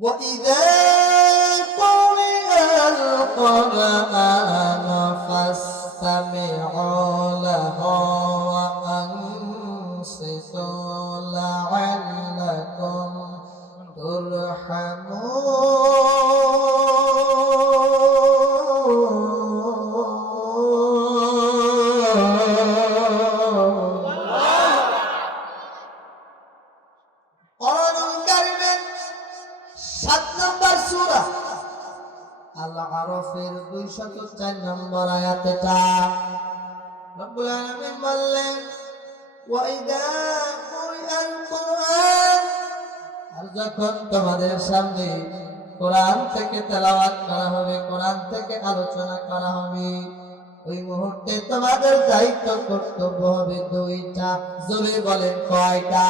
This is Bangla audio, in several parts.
وإذا قرئ القرآن فاستمعوا له وأنصتوا لعلكم আল-আরাফের 204 নম্বর আয়াতে রব্বুল আলামিন বললেন ওয়াইদা কুরআন কুরআন, আর যখন তোমাদের সামনে কোরআন থেকে তেলাওয়াত করা হবে, কোরআন থেকে আলোচনা করা হবে, ওই মুহূর্তে তোমাদের দায়িত্ব কর্তব্য হবে দুইটা। জোরে বলেন কয়টা?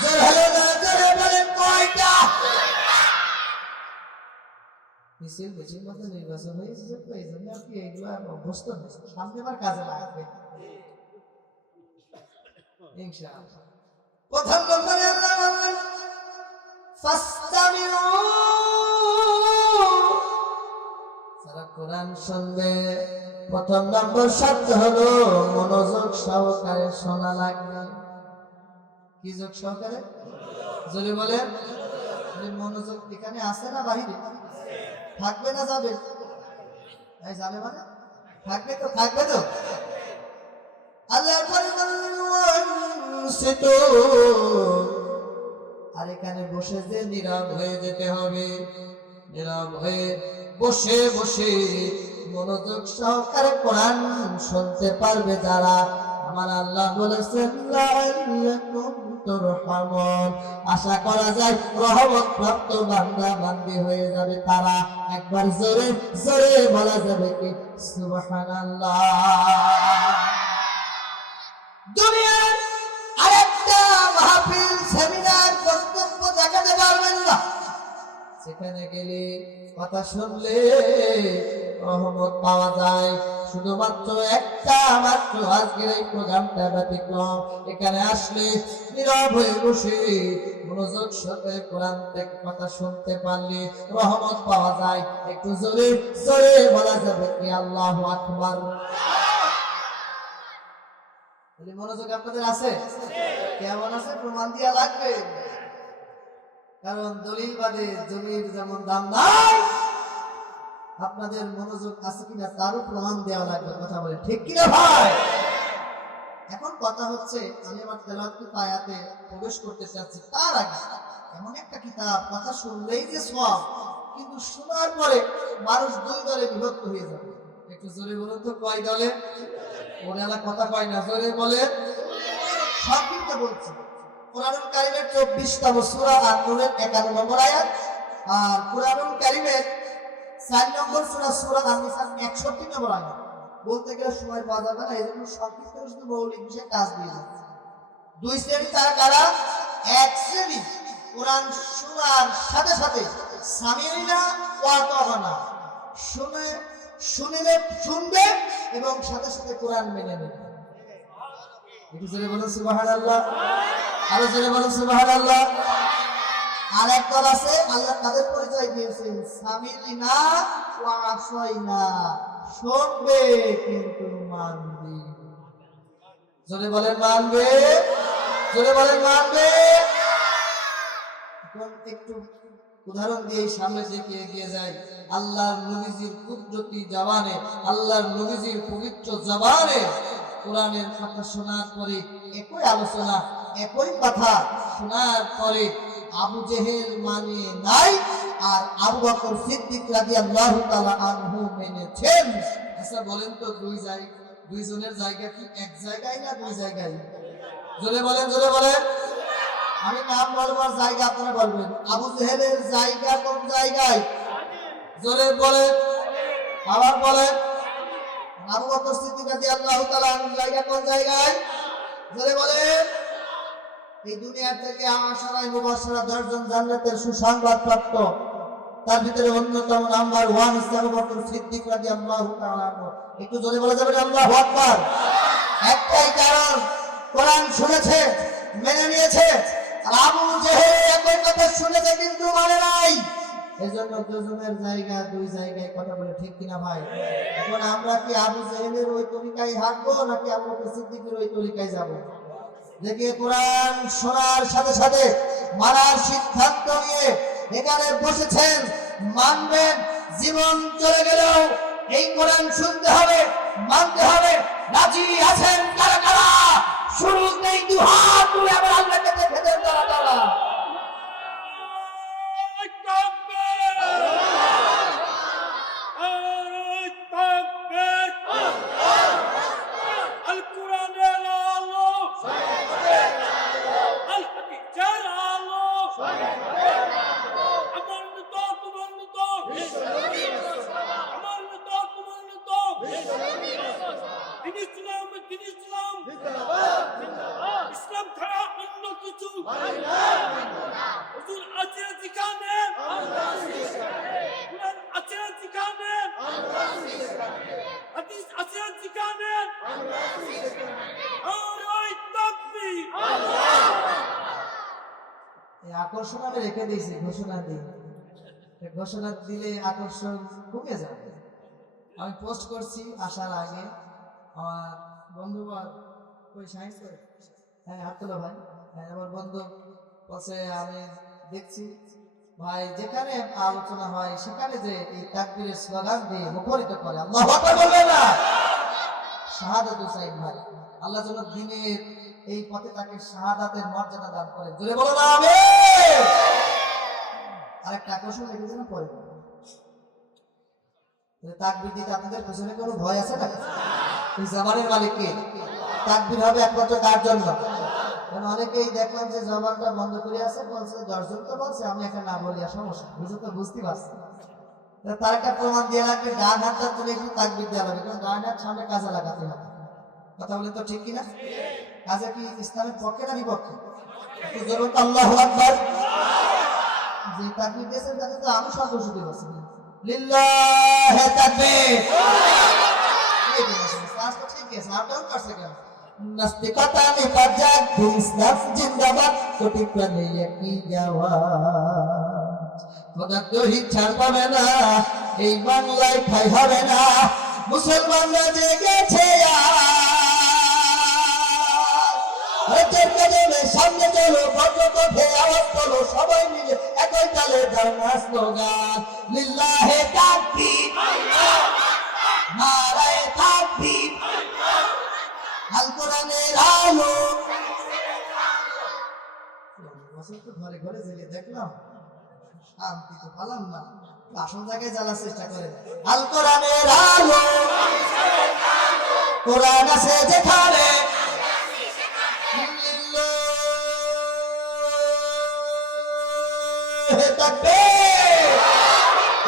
জোরে বলেন কয়টা? মিছিল মিছিল মধ্যে নির্বাচন হয়েছে, এই জন্য আপনি এইগুলো অভ্যস্ত হয়েছে, সামনে আবার কাজে লাগবে ইনশাআল্লাহ। প্রথম নম্বরে আল্লাহ বললেন ফাসতামিউ, যারা কোরআন শুনবে প্রথম নম্বর শর্ত হলো মনোযোগ সহকারে শোনা লাগবে। কি যোগ সহকারে? যদি বলেন মনোযোগ এখানে আছে না বাহিরে? থাকবে না যাবে? যাবে মানে থাকবে তো, থাকবে তো। আল্লাহ আর এখানে বসে যে নীরব হয়ে যেতে হবে, নীরব হয়ে বসে বসে মনোযোগ সহকারে কোরআন শুনতে পারবে যারা, আমার আল্লাহ বলেছেন লাআল্লাকুম তুরহামুন, আশা করা যায় রহমত প্রাপ্ত বান্দা বান্দি হয়ে যাবে তারা। একবার জোরে জোরে বলা যাবে কি সুবহানাল্লাহ। দুনিয়ার আরেকটা মাহফিল সেমিনার বক্তব্য দেখাতে পারবেন না, সেখানে গেলে কথা শুনলে রহমত পাওয়া যায়। শুধুমাত্র একটা মাত্র আজকের এই প্রোগ্রামটা ব্যতিক্রম। এখানে আসলে নীরব হয়ে বসে মনোযোগ সহকারে কোরআন থেকে কথা শুনতে পারলে রহমত পাওয়া যায়। একটু জোরে জোরে বলা যাবে কি আল্লাহু আকবার। মনোযোগ আপনাদের আছে? কেমন আছে? প্রমাণ দিয়া লাগবে, কারণ দলিল বাদে জমির যেমন দাম নাই, আপনাদের মনোযোগ আছে কিনা তারও প্রমাণ দেওয়া লাগবে। কথা বলে ঠিক কিনা ভাই? এখন কথা হচ্ছে, আমি আমার তেলাওয়াত আয়াতে প্রবেশ করতে চাচ্ছি, তার আগে এমন একটা কিতাব কথা শুনলেই যে সওয়াব, কিন্তু শোনার পরে মানুষ দুই দলে বিভক্ত হয়ে যাবে। একটু জোরে বলুন তো কয় দলে? ওনারা কথা কয় না, জোরে বলে। সংক্ষিপ্ত বলছি, কুরআনুল কারীমের 24তম সূরা আন-নূরের 51 নম্বর আয়াত, আর কুরআনুল কারীমের 4 নম্বর সূরা সূরা আন-নিসার 61 নম্বর আয়াত। বলতে গেলে সময় পাওয়া যাবে না, এজন্য সংক্ষিপ্ত শুধু মৌলিক বিষয়ে কাজ দিয়ে যাচ্ছে। দুই শ্রেণী তারা কারা? এক শ্রেণী কোরআন শোনার সাথে সাথে সামিউনা ওয়া আতানা, শুনলে শুনবে এবং সাথে সাথে কোরআন মেনে নেবে। একটু জোরে বলুন সুবহানাল্লাহ, আরো জোরে বলুন সুবহানাল্লাহ। আর এক দল আছে, আল্লাহ তাদের পরিচয় দিয়েছেন সামিনা ওয়া আসাইনা, শুনবে কিন্তু মানবে। জোরে বলেন মানবে, জোরে বলেন মানবে। এখন একটু উদাহরণ দিয়ে সামনে দিকে এগিয়ে যায়। আল্লাহর নবীজির কুদরতি জবানে, আল্লাহর নবীজির পবিত্র জবানে কোরআনের কথা শোনার পরে, একই আলোচনা একই কথা শোনার পরে আবু জেহেল মানে নাই, আর আবু বকর সিদ্দিক রাদিয়াল্লাহু তাআলা আনহু মেনেছেন। আচ্ছা বলেন তো, দুইজনের জায়গা কি এক জায়গায় না দুই জায়গায়? জোরে বলেন, জোরে বলেন। আমি নাম বলবার জায়গা আপনারা বলবেন। আবু জেহেলের জায়গা কোন জায়গায়? জোরে বলেন, আবার বলেন। আবু বকর সিদ্দিক রাদিয়াল্লাহু তাআলা আনহু জায়গা কোন জায়গায়? জোরে বলেন। এই দুনিয়া থেকে আশারায়ে মুবাশশারা 10 জন জান্নাতের সুসংবাদ প্রাপ্ত, তার ভিতরে অন্যতম নাম্বার 1 আবু বকর সিদ্দিক রাদিয়াল্লাহু তাআলা আনহু। একটু জোরে বলা যাবে আল্লাহু আকবার। একটাই কারণ, কোরআন শুনেছে, মেনে নিয়েছে। আর আবু জেহেল একই কথা শুনেছে কিন্তু মানে নাই। এজন্য দুজনের জায়গা দুই জায়গায় কথা বলে, ঠিক কিনা ভাই? এখন আমরা কি আবু জেহেলের ওই তরিকায় হাঁটবো নাকি আবু বকর সিদ্দিকের ওই তরিকায় যাব? দেখে কোরআন শোনার সাথে সাথে মানার সিদ্ধান্ত নিয়ে এখানে বসেছেন, মানবেন। জীবন চলে গেলেও এই কোরআন শুনতে হবে, মানতে হবে। রাজি আছেন কারা কারা? শুরুতেই দুহাত তুলে আবার আল্লাহকে দেখে দেন তারা তারা। ইসলাম ছাড়া অন্য কিছু হুজুর আছে যেখানে কুরআন আছে যেখানে হাদিস আছে যেখানে আর ওই তাকবীর। এই আকর্ষণ আমি রেখে দিয়েছি, ঘোষণা দিই। ঘোষণা দিলে আকর্ষণ কমে যাবে। আমি পোস্ট করছি আসার আগে, আমার বন্ধু ওই সায়েন্স করে, হ্যাঁ হাত তোলো ভাই। হ্যাঁ, আমার বন্ধু বলছে আমি দেখছি ভাই যেখানে আলোচনা হয় সেখানে যে এই তাকবীরের স্লোগান দিয়ে মুখরিত করে। আল্লাহু আকবার বলবেন না? শাহাদাত হুসাইন ভাই, আল্লাহ যেন দিনের এই পথে তাকে শাহাদাতের মর্যাদা দান করে। জোরে বলো না আমিন। আরেকটা আকর্ষণ রেখেছেন পরে, তাকবীর দিতে আপনাদের পেছনে কোনো ভয় আছে না? এই জবানের মালিক কে? তাকবীর হবে একমাত্র কার জন্য? কারণ অনেকেই দেখলাম যে জবানটা বন্ধ করে আছে, বলছে 10 জন তো বলছে, আমি একটা না বলি আর সমস্যা বুঝে তো বুঝতে পারছি। তার একটা প্রমাণ দিয়ে লাগবে, ডান হাতটা তুলে একটু তাকবীর দেওয়া লাগবে, কারণ ডান হাত সামনে কাজে লাগাতে হবে। কথা বলে তো ঠিক কিনা? কাজে কি ইসলামের পক্ষে না বিপক্ষে? একটু জোরে বলুন আল্লাহু আকবার। যে তাকবীর দিয়েছেন তাতে তো আমি সন্তুষ্টি পাচ্ছি। লিল্লাহি তাকবীর। এই যে সাসটা ঠিক আছে, আপ ডাউন করছে কেন? নাস্তিকতা নিপাজাক ইসলাম জিন্দাবাদ, কোটি প্রাণে একই আওয়াজ। খোদার দহিত ছাড় পাবে না, এই বাংলায় ঠাই হবে না, মুসলমানরা জেগেছে সামনে চলো, বজ্রপথে আওয়াজ তোলো, সবাই মিলে একই তালে দাও না স্লোগান, লিল্লাহি তাকবীর, নারায়ে তাকবীর, আল কোরআনের আলো। ঘরে ঘরে জেলে দেখলাম, শান্তি তো পেলাম না, আসল জায়গায় জ্বালার চেষ্টা করে। আল কোরআনের আলো, কোরআন আছে যেখানে,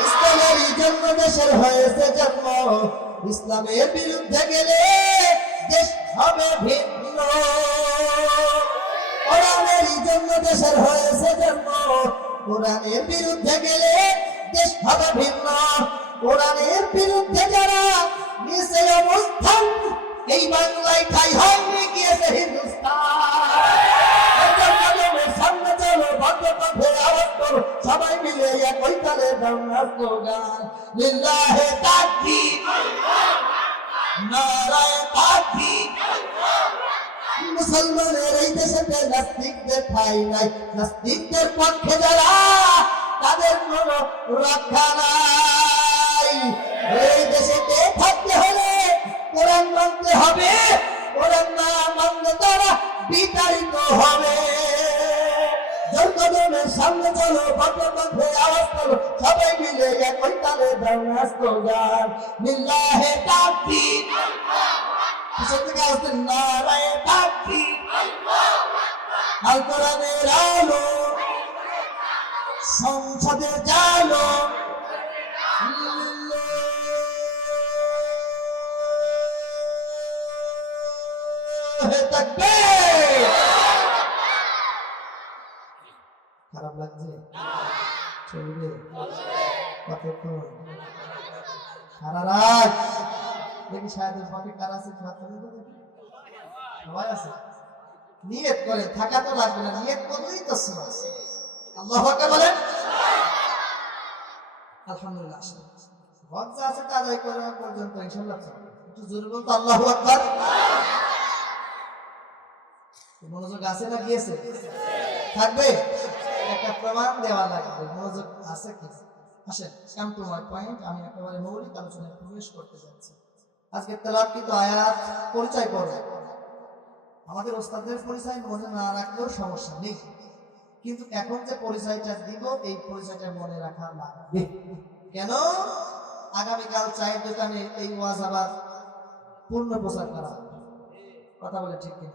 ইসলামের জন্য দেশের হয়েছে জন্ম, ইসলামের বিরুদ্ধে গেলে দেশ হবে ভিন্ন। কোরআনের জন্য দেশের হয়েছে জন্ম, কোরআনের বিরুদ্ধে গেলে দেশ হবে ভিন্ন। কোরআনের বিরুদ্ধে যারা নিচে অবস্থান, এই বাংলায় ঠাই হয়নি গিয়েছে হিন্দুস্তান। সামনে চলো, ভদ্রপথে আওয়াজ করো, সবাই মিলে একই তালে দাও না স্লোগান, লিল্লাহি তাকবীর, নারায়ে তাকবীর। মুসলমানের এই দেশেতে নাস্তিকদের ঠাই নাই, নাস্তিকদের পক্ষে যারা তাদের কোনো রক্ষা নাই। এই দেশেতে থাকতে হলে কোরআন মানতে হবে, কোরআন না মানলে তারা বিতাড়িত হবে। জনগণের সামনে চলো, ভদ্রপথে আওয়াজ করো, সবাই মিলে একই তালে দাও না স্লোগান, লিল্লাহি তাকবীর, নারায়ে তাকবীর, আল কোরআনের আলো, সংসদে জালো, খারাপ লাগছে? চলবে কতক্ষণ? সারা রাত দেখি সাহেবের পক্ষে কারা আছে, সবাই আছে। নিয়ত করে থাকা তো লাগবে না, নিয়ত করলেই তো সওয়াব। আল্লাহু আকবার বলেন। আলহামদুলিল্লাহ আসেন। হজ যা আছে তা আদায় করা পর্যন্ত ইনশাআল্লাহ চলবে। একটু জোরে বলতো আল্লাহু আকবার। মনোযোগ আছে না গিয়েছে? থাকবে? একটা প্রমাণ দেওয়া লাগবে মনোযোগ আছে কি। আসেন কাম টু মাই পয়েন্ট, আমি একেবারে মৌলিক আলোচনায় প্রবেশ করতে যাচ্ছি। আজকে তেলাওয়াতকৃত আয়াত পরিচয় পর্ব। আমাদের ওস্তাদের পরিচয় মনে না রাখলেও সমস্যা নেই, কিন্তু এখন যে পরিচয়টা দিব এই পরিচয়টা মনে রাখা লাগবে। কেন? আগামীকাল চায়ের দোকানে এই ওয়াজ আবার পূর্ণ প্রচার করা হবে। কথা বলে ঠিক কিনা?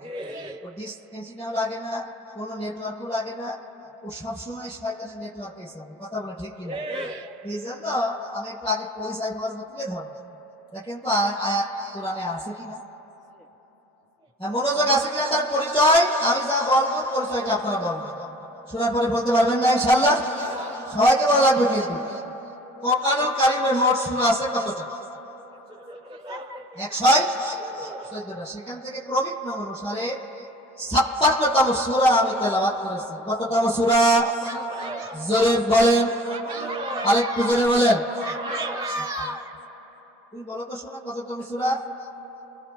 ও ডিস এন্টিনাও লাগে না, কোনো নেটওয়ার্কও লাগে না, ও সবসময় শয়তানের নেটওয়ার্কে চলে। কথা বলে ঠিক কিনা? এই জন্য আমি একটু আগে পরিচয় পর্ব তুলে ধরবো। দেখেন তো আয়াত কোরআনে আছে কিনা, মনোযোগ আছে কিনা তার পরিচয়। আমি যা বলবো পরিচয়টা আপনারা বলবেন, শোনার পরে বলতে পারবেন না ইনশাআল্লাহ। সবাইকে বলা লাগবে কিন্তু। কোরআনুল কারীমের মোট সূরা আছে কতটা? 114টা। সেখান থেকে ক্রমিক নাম অনুসারে 56তম সূরা আমি তেলাওয়াত করেছি। কততম সূরা? জোরে বলেন, আরেকটু জোরে বলেন। তুমি বলো তো শোনা কততম সূরা?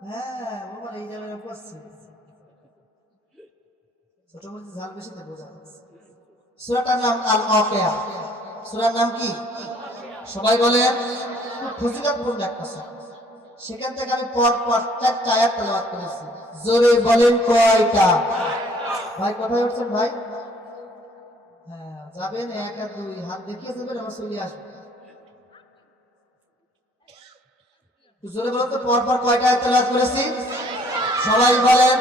হ্যাঁ বাবা এই জায়গায় পড়ছি, ছোট মধ্যে ঝাল বেশিতে বোঝা যাচ্ছে। সূরাটার নাম আল ওয়াকিয়া। সূরার নাম কি? সবাই বলেন। খুব ফজিলতপূর্ণ একটা সূরা। সেখান থেকে আমি পর পর 4টা আয়াত তেলাওয়াত করেছি। জোরে বলেন কয়টা? ভাই কোথায় উঠছেন ভাই? হ্যাঁ যাবেন 1 আর 2 হাত দেখিয়ে যাবেন, আমার চলে আসবে। জোরে বলেন তো পর পর কয়টা আয়াত তেলাওয়াত করেছি? সবাই বলেন,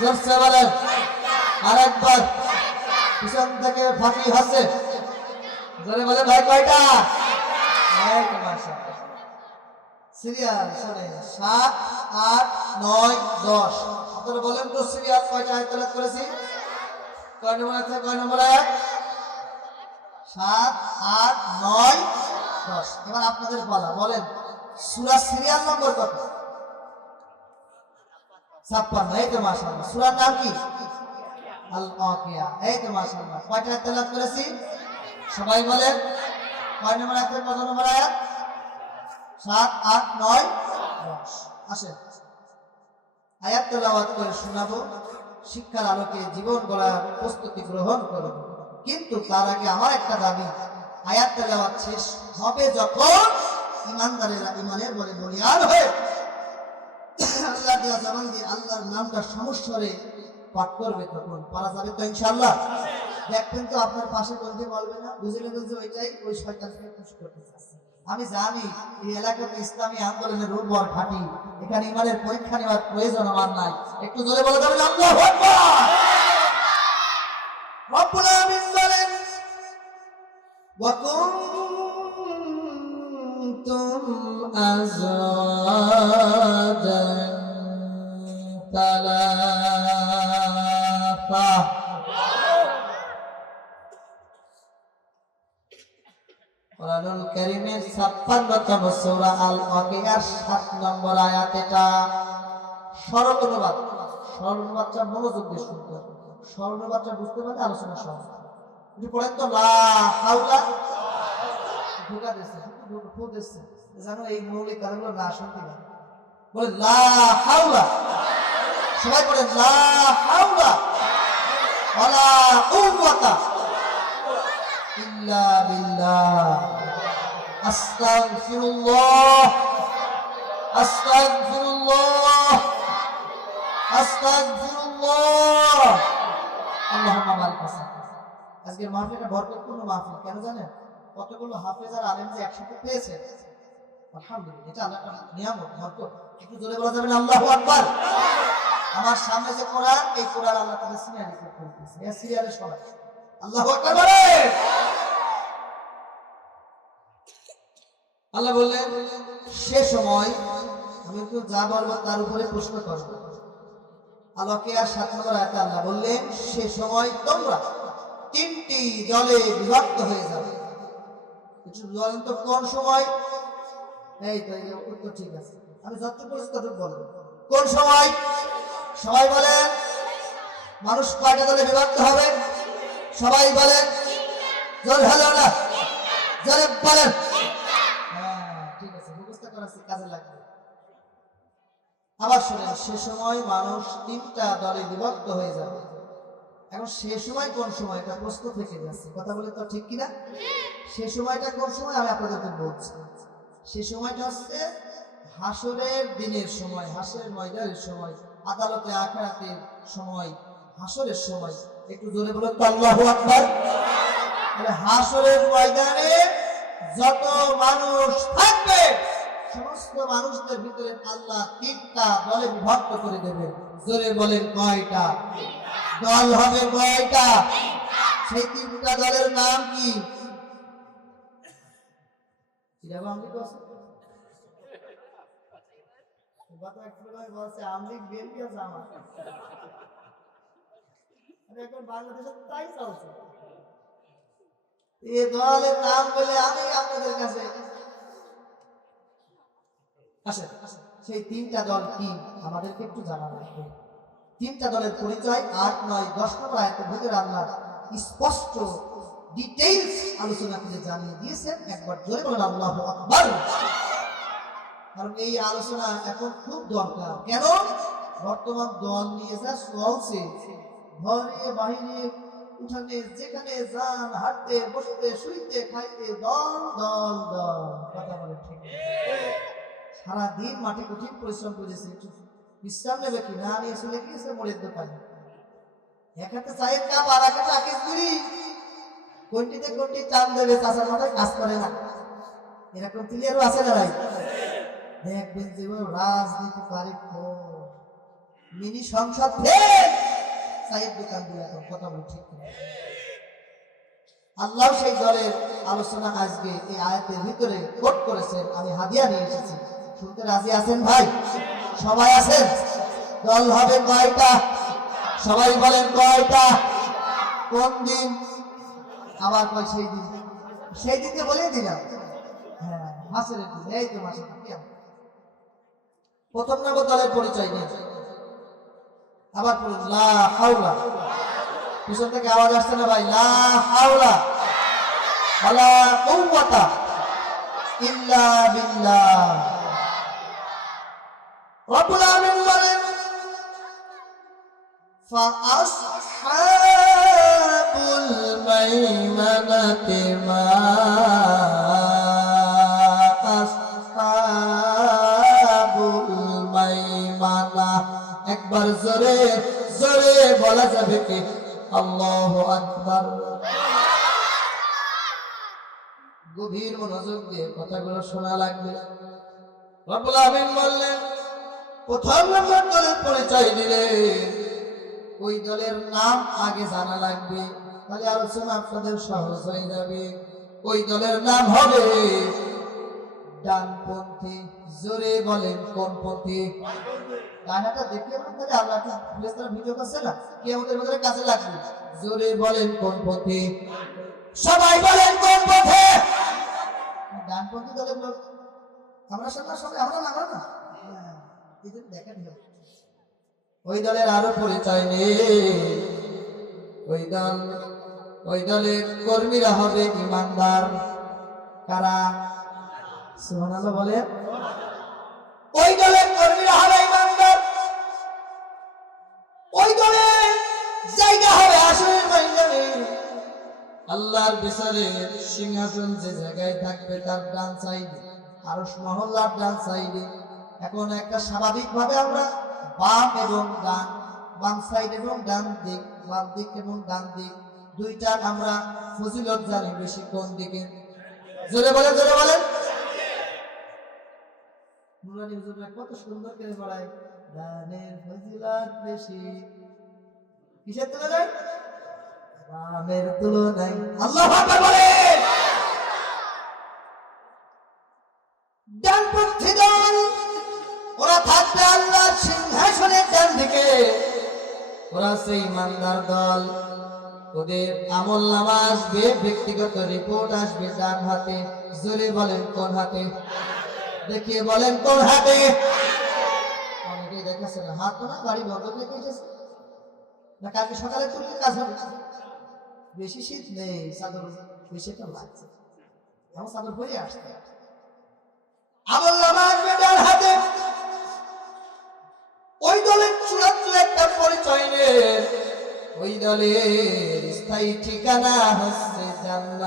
জোরসে বলেন। আরেকবার পিছন থেকে ফাঁকি হচ্ছে, জোরে বলেন ভাই কয়টা? এক মাশাআল্লাহ। সিরিয়াল শুনে 7, 8, 9, 10। আপনারা বলেন তো সিরিয়াল কয়টা আয়াত তেলাওয়াত করেছি? কয় নম্বর আছে? কয় নম্বর আয়াত? 7, 8, 9, 10। এবার আপনাদের বলা, বলেন সূরা সিরিয়াল নম্বর কত? 56। এই তো মাশাআল্লাহ। সূরার নাম কি? আল ওয়াকিয়া। এই তো মাশাআল্লাহ। কয়টা আয়াত তেলাওয়াত করেছি? সবাই বলেন কয় নম্বর আয়াত? কত নম্বর আয়াত? 7, 8, 9, 10। আসেন আয়াত তেলাওয়াত করে শোনাবো, শিক্ষার আলোকে জীবন গড়ার প্রস্তুতি গ্রহণ করব। কিন্তু তার আগে আমার একটা দাবি, আয়াত তেলাওয়াত শেষ হবে যখন ইমানদারেরা ইমানের বলে বলিয়ান হয়ে আল্লাহ দিয়া জবান দিয়ে আল্লাহর নামটা সমস্বরে পাঠ করবে, তখন পারা যাবে তো ইনশাআল্লাহ। দেখবেন তো আপনার পাশে বলতে বলবে না, বুঝে নেবেন যে ওইটাই ওই শয়তানকে খুশি করতে চাচ্ছে। আমি জানি এই এলাকাতে ইসলামী আন্দোলনের উর্বর ঘাঁটি, এখানে ইমানের পরীক্ষা নেওয়ার প্রয়োজন আমার নাই। একটু জোরে বলে যাবেন আল্লাহু আকবার। রব্বুল আলামিন বলেন, ওয়া কুনতুম আযওয়াজান তালাসা। কোরআনুল কারীমের 56তম সূরা আল ওয়াকিয়ার 7 নম্বর আয়াত। এটা সরল অনুবাদ। সরল অনুবাদটা মনোযোগ দিয়ে শুনতে হবে। সরল অনুবাদটা বুঝতে পারলে আলোচনা সহজ। একটু পড়েন তো, লা হাওলা। ঢোকা দিয়েছে, ঢোকা দিয়েছে, জানো এই মৌলিক কথাগুলো না শুনতে পারে। বলে লা হাওলা। সবাই বলেন লা হাওলা ওয়ালা কুওয়াতা ইল্লা বিল্লাহ। আস্তাগফিরুল্লাহ, আস্তাগফিরুল্লাহ, আস্তাগফিরুল্লাহ। আল্লাহুম্মা বারিক ফিক। আজকের মাহফিলটা বরকতপূর্ণ মাহফিল। কেন জানেন? কতগুলো হাফেজ আর আলেম যে একসাথে পেয়েছে, আলহামদুলিল্লাহ, এটা আল্লাহর নিয়ামত, বরকত। একটু জোরে বলা যাবে না আল্লাহু আকবার। আমার সামনে যে কোরআন, এই কোরআন আল্লাহ তাআলা সিরিয়ালে করতেছে। এই সিরিয়ালে সবাই আল্লাহু আকবার বলে। আল্লাহ বললেন সে সময় আমি তো যা বলবো তার উপরে প্রশ্ন করব। আলোকে আর 7 নম্বর আয়াতে আল্লাহ বললেন সে সময় তোমরা 3টি দলে বিভক্ত হয়ে যাবে। একটু বলেন তো কোন সময়? এই তো এই উত্তর ঠিক আছে, আমি যতটুকু বলছি ততটুকু বলবো। কোন সময়? সবাই বলেন। মানুষ কয়টা দলে বিভক্ত হবে? সবাই বলেন। জোর হলো না, জোরে বলেন। ঠিক আছে, মুখস্থ করাচ্ছি, কাজে লাগবে। আবার শোনেন, সে সময় মানুষ তিনটা দলে বিভক্ত হয়ে যাবে। এখন সে সময় কোন সময়, এটা প্রশ্ন থেকে যাচ্ছে, কথা বলে তো ঠিক কিনা? সে সময়টা কোন সময় আমি আপনাদেরকে বলছি। সে সময়টা হচ্ছে হাসরের দিনের সময়, হাসরের ময়দানের সময়, আদালতে আখিরাতের সময়, হাসরের সময়। একটু জোরে বলুন তো আল্লাহু আকবার। তাহলে হাসরের ময়দানে যত মানুষ থাকবে সমস্ত মানুষদের ভিতরে আল্লাহ তিনটা দলে বিভক্ত করে দেবেন। জোরে বলেন কয়টা দল হবে? কয়টা? সেই তিনটা দলের নাম কি? এখন বাংলাদেশের তাই চলছে। এই দলের নাম বলে আমি আপনাদের কাছে আসেন, সেই তিনটা দল কি আমাদেরকে একটু জানা লাগবে। তিনটা দলের পরিচয় 8, 9, 10 নম্বর আয়াতের ভিতরে আল্লাহ স্পষ্ট ডিটেইলস আলোচনা করে জানিয়ে দিয়েছেন। একবার জোরে বলেন আল্লাহু আকবার। কারণ এই আলোচনা এখন খুব দরকার। কেন? বর্তমান দল নিয়ে যা চলছে, ঘরে বাইরে উঠানে যেখানে যান, হাঁটতে বসতে শুইতে খাইতে দল দল দল, কথা বলে ঠিক। সারাদিন মাঠে কঠিন পরিশ্রম করেছে, একটু বিশ্রাম নেবে কি না নিয়ে চলে গিয়েছে মোড়ের দোকানে। এক হাতে চায়ের কাপ আর এক হাতে আকিস গুড়ি, কোনটিতে কোনটি চান দেবে, চাষার মাথায় কাজ করে না। এরকম ক্লিয়ারও আছে না ভাই? দেখবেন যে রাজনীতি পারে মিনি সংসদ চায়ের দোকান দিয়ে, এখন কথা বলে ঠিক না। আল্লাহ সেই দলের আলোচনা আজকে এই আয়াতের ভিতরে কোট করেছেন। আমি হাদিয়া নিয়ে এসেছি, শুনতে রাজি আছেন ভাই? সবাই আছেন? দল হবে কয়টা? সবাই বলেন কয়টা? কোন দিন? আবার কয় সেই দিন। সেই দিনকে বলে দিলাম, হ্যাঁ মাসের দিন, এই তো মাসের দিন। প্রথম নম্বর দলের পরিচয় নিয়ে আবার পড়ুন লা হাওলা। পিছন থেকে আওয়াজ আসছে না ভাই? লা হাওলা ওয়ালা কুওয়াতা ইল্লা বিল্লাহ। রব্বুল আলামিন বলেন ফাআসহাবুল মাইমানাতি মা আসহাবুল মাইমানা। একবার জোরে জোরে বলা যাবে কি? আল্লাহু আকবার। গভীর মনোযোগ দিয়ে কথাগুলো শোনা লাগবে। রব্বুল আমিন বললেন প্রথম নম্বর দলের পরিচয় দিলে ওই দলের নাম আগে জানা লাগবে, তাহলে আলোচনা আপনাদের সহজ হয়ে যাবে। ওই দলের নাম হবে ডানপন্থী। জোরে বলেন কোনপন্থী? গানাটা দেখে তাহলে আল্লাহ ভিডিও করছে না, কি আমাদের ভিতরে কাজে লাগবে। জোরে বলেন কোনপন্থী? সবাই বলেন কোন পথে? ডানপন্থী দলের লোক আমরা সবাই আমরা না না, দেখা দিও। ওই দলের আরো পরিচয় নেই। ওই দলের কর্মীরা হবে ইমানদার। কারা? সুবহানাল্লাহ বলে। ওই দলের কর্মীরা হবে ইমানদার। ওই দলের জায়গা হবে আসরের ময়দানে। আল্লাহর বিচারের সিংহাসন যে জায়গায় থাকবে তার ডান সাইডে, আরশ মহল্লার ডান সাইডে। এখন একটা স্বাভাবিক ভাবে আমরা বাম এবং ডান, বাম সাইড এবং ডান দিক, বাম দিক এবং ডান দিক দুইটা আমরা ফজিলত জানি বেশি কোন দিকে? জোরে বলেন, জোরে বলেন। নুরানি হুজুররা কত সুন্দর করে বলায়, ডানের ফজিলত বেশি কিসের তুলনায়? বামের তুলনায়। আল্লাহু আকবার বলেন। ডানপন্থী দল ওরা থাকবে আল্লাহর সিংহাসনের ডান দিকে। ওরা সেই ইমানদার দল। ওদের আমল নামা আসবে, ব্যক্তিগত রিপোর্ট আসবে ডান হাতে। জোরে বলেন কোন হাতে? দেখিয়ে বলেন কোন হাতে? অনেকেই দেখাচ্ছেন হাত তো না, বাড়ি বন্ধ রেখে এসেছে না, কালকে সকালে তুলতে কাজ হবে। বেশি শীত নেই, চাদর বেশিটা লাগছে। এমন চাদর পরে আসতে আমলনামা আসবে ডান হাতে। ওই দলের চূড়ান্ত একটা পরিচয় নেই, ওই দলের স্থায়ী ঠিকানা হচ্ছে জান্নাত।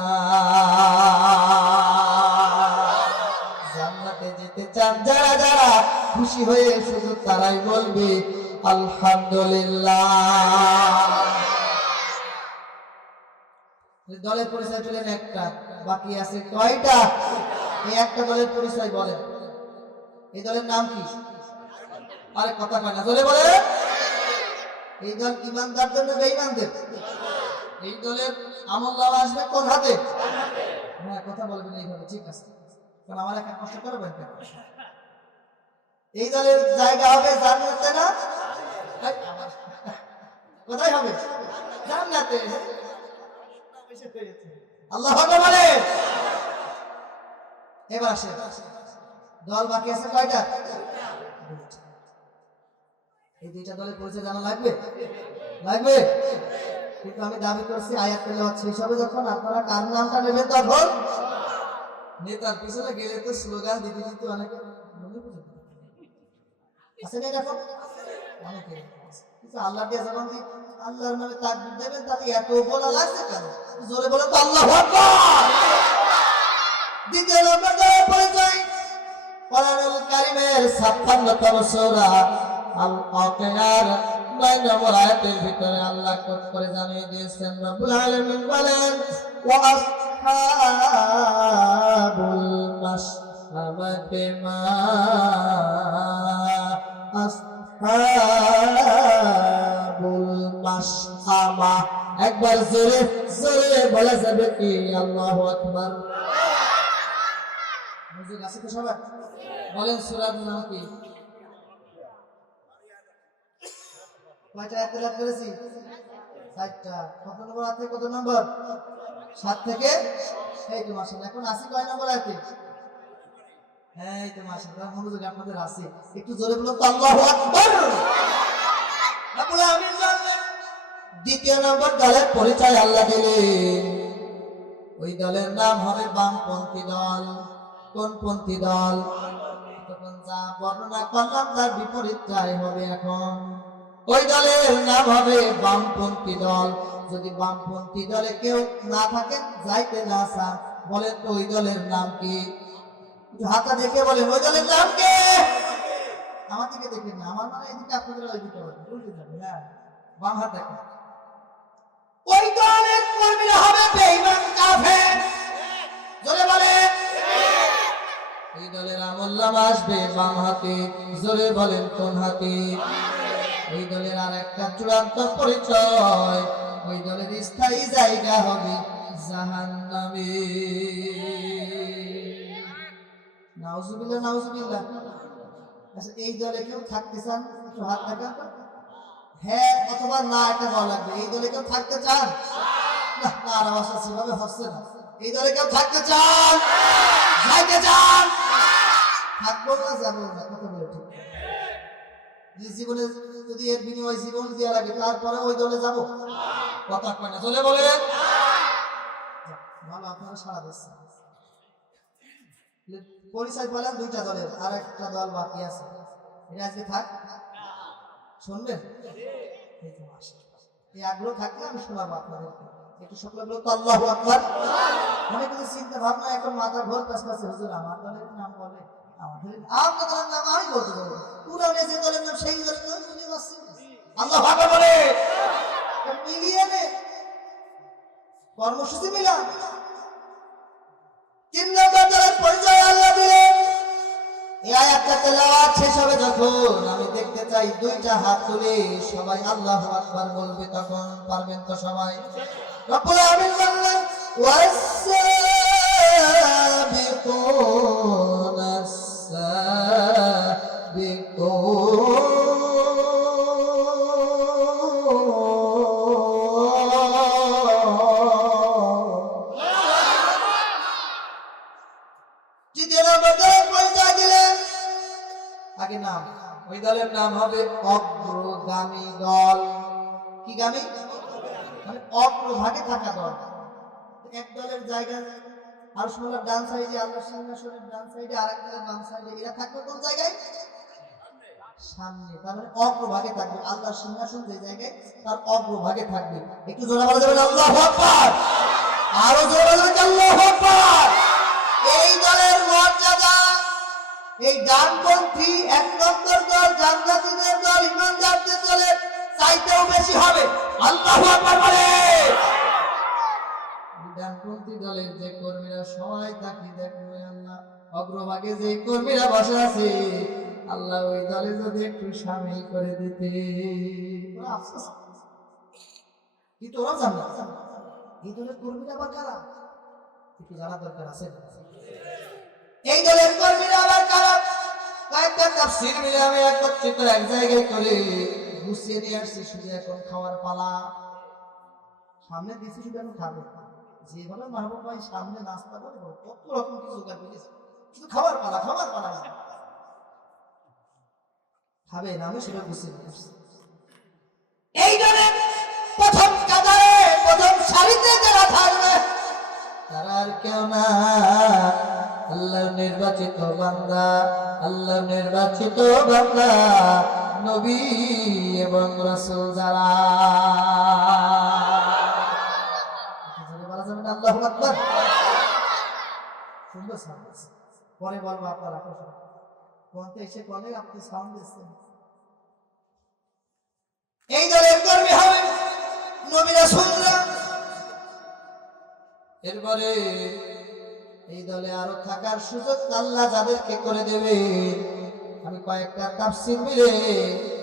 জান্নাতে যেতে চান যারা যারা, খুশি হয়ে শুধু তারাই বলবে আলহামদুলিল্লাহ। দলের পরিচয় পেলেন একটা, বাকি আছে কয়টা? এই একটা দলের পরিচয় বলেন, এই দলের নাম কি? আরে কথা কয় না, জোরে বলে। এই দল ইমানদারদের না বেঈমানদের? এই দলের আমলনামা আসবে কোন হাতে? হ্যাঁ, কথা বলবেন এইভাবে, ঠিক আছে। কারণ আমার একটা কষ্ট করবেন কেন? এই দলের জায়গা হবে জান্নাতে না? কোথায় হবে? জান্নাতে। আল্লাহু আকবার বলে। এবার আসে দল বাকি আছে কয়টা? এই দুইটা দলের পরিচয় জানা লাগবে, লাগবে। কিন্তু আমি দাবি করছি আয়াত তেলাওয়াত শেষ হবে যখন, আপনারা কার নামটা নেবেন তখন নেতার পিছনে গেলে তো স্লোগান দিতে দিতে অনেকে আছে না, এরকম অনেকে। কিন্তু আল্লাহ দিয়ে যখন আল্লাহর নামে তাকবীর দেবেন তাতে এত বলা লাগছে কেন? জোরে বলে তো আল্লাহু আকবার। দ্বিতীয় নম্বর দলের পরিচয় কোরআনুল কারীমের 56তম সূরা আল ওয়াকিয়ার 9 নম্বর আয়াতের ভিতরে আল্লাহ কোট করে জানিয়ে দিয়েছেন, রব্বুল আলামিন বলেন ওয়া আসহাবুল মাশআমাতি মা আসহাবুল মাশআমা। একবার জোরে জোরে বলা যাবে কি আল্লাহু আকবার? বুঝুন আছে তো সবাই? বলেন সূরার নাম কি? কয়টা আয়াত তেলাওয়াত করেছি? 7টা। কত নম্বর আয়াতে কত নম্বর? 7 থেকে এই তো মাশাআল্লাহ। এখন আসি কয় নম্বর আয়াতে? এই তো মাশাআল্লাহ, মনোযোগ আপনাদের আছে। একটু জোরে বলুন তো আল্লাহু আকবার। রব্বুল আলামিন বলেন দ্বিতীয় নম্বর দলের পরিচয় আল্লাহ দিলেন, ওই দলের নাম হবে বামপন্থী দল। কোনপন্থী দল? তখন যা বর্ণনা করলাম তার বিপরীতটাই হবে এখন। ওই দলের নাম হবে বামপন্থী দল। যদি বামপন্থী দলে কেউ না থাকেন, যাইতে না চান, বলেন তো ওই দলের নাম কি? হাতটা দেখে বলেন ওই দলের নাম কি? আমার দিকে দেখেন না, আমার মানে এদিকে, আপনাদের ওইদিকে উল্টে যাবে। হ্যাঁ, বাম হাত দেখেন। ওই দলের কর্মীরা হবে বেঈমান কাফের। জোরে বলেন। এই দলের আমলনামা আসবে বাম হাতে। জোরে বলেন কোন হাতে? ওই দলের আর একটা চূড়ান্ত পরিচয়, ওই দলের স্থায়ী জায়গা হবে জাহান্নামে। নাউজুবিল্লাহ, নাউজুবিল্লাহ। আচ্ছা, এই দলে কেউ থাকতে চান? একটু হাত দেখান তো। হ্যাঁ অথবা না, এটা বলা লাগবে। এই দলে কেউ থাকতে চান? না, আর আওয়াজ সেভাবে হচ্ছে না। এই দলে কেউ থাকতে চান? যাইতে চান? থাকবো না, যাবো না, কথা বলে ঠিক। জীবনে যদি এর বিনিময়ে জীবন দেওয়া লাগে, তারপরে ওই দলে যাবো? কথা কয় না, চলে বলেন। ভালো, আপনারা সারা দিচ্ছেন। পরিচয় বলেন দুইটা দলের, আর একটা দল বাকি আছে। এটা আজকে থাক, শুনবেন? এই আগ্রহ থাকলে আমি শোনাবো আপনাদেরকে। একটু সকলে বলো তো আল্লাহু আকবার। অনেক কিছু চিন্তা ভাবনা এখন মাথা ঘোর কাছে, হুজুর আমার দলের নাম বলে, আমাদের আপনার দলের নাম আমি বলতে পারবো। পুরানে যে দলের নাম সেই দলের নাম শুনে পাচ্ছি। আল্লাহু আকবার বলে মিলিয়ে নে, কর্মসূচি মিলান। 3 নম্বর দলের পরিচয় আল্লাহ দিলেন। এই আয়াতটা তেলাওয়াত শেষ হবে যখন, আমি দেখতে চাই 2টা হাত তুলে সবাই আল্লাহু আকবার বলবে। তখন পারবেন তো সবাই? রব্বুল আলামিন বললেন ওয়াস-সাবিকুনা আস-সাবিকুন। তৃতীয় নম্বর দলের পরিচয় দিলেন, আগে নাম, ওই দলের নাম হবে অগ্রগামী দল। কি গামী? মানে অগ্রভাগে থাকা দল। এক দলের জায়গা আর শুনলাম ডান সাইডে আল্লাহ সিংহাসনের ডান সাইডে আরেকজনের বাম সাইডে, এরা থাকবে কোন জায়গায়? সামনে, তার মানে অগ্রভাগে থাকবে। আল্লাহ সিংহাসন যে জায়গায় তার অগ্রভাগে থাকবে। একটু জোরে বলা যাবে আল্লাহু আকবার, আরো জোরে বলা যাবে আল্লাহু আকবার। এই দলের মর্যাদা এই ডানপন্থী এক নম্বর দল জান্নাতীদের দল ইমানদারদের দলের চাইতেও বেশি হবে। আল্লাহু আকবার বলে। ডানপন্থী দলের যে কর্মীরা সবাই তাকে দেখবে আল্লাহ অগ্রভাগে যে কর্মীরা বসে আছে, আল্লাহ ওই দলে যদি একটু শামিল করে দিতে। ওরা আফসোস কিন্তু ওরাও জানে এই দলের কর্মীরা আবার কারা, একটু জানা দরকার আছে। এই দলের কর্মীরা আবার কারা, কয়েকটা তাফসীর মিলে আমি একত্রিত এক জায়গায় করে গুছিয়ে নিয়ে আসছি। শুধু এখন খাওয়ার পালা, সামনে দিচ্ছি, শুধু এখন খাবে। যেভাবে মাহবুব ভাই সামনে নাস্তা করবো কত রকম কিছু জোগাড় করেছি, শুধু খাওয়ার পালা, খাওয়ার পালা। খাবে না, আমি সেটা গুছিয়ে নিয়ে আসছি। এই দলের প্রথম কাতারে প্রথম সারিতে যারা থাকবে তারা আর কেউ না, আল্লাহর নির্বাচিত বান্দা, আল্লাহর নির্বাচিত বান্দা, নবী এবং রাসূল যারা। আল্লাহু আকবার। সুন্দর সাউন্ড আছে, পরে বলবো আপনারা কোনতে এসে বলে আপনি সাউন্ড দিচ্ছেন। এই দলের কর্মী হবে নবী রাসূলরা। এরপরে এই দলে আরো থাকার সুযোগ আল্লাহ যাদেরকে করে দেবে, আমি কয়েকটা তাফসীর মিলে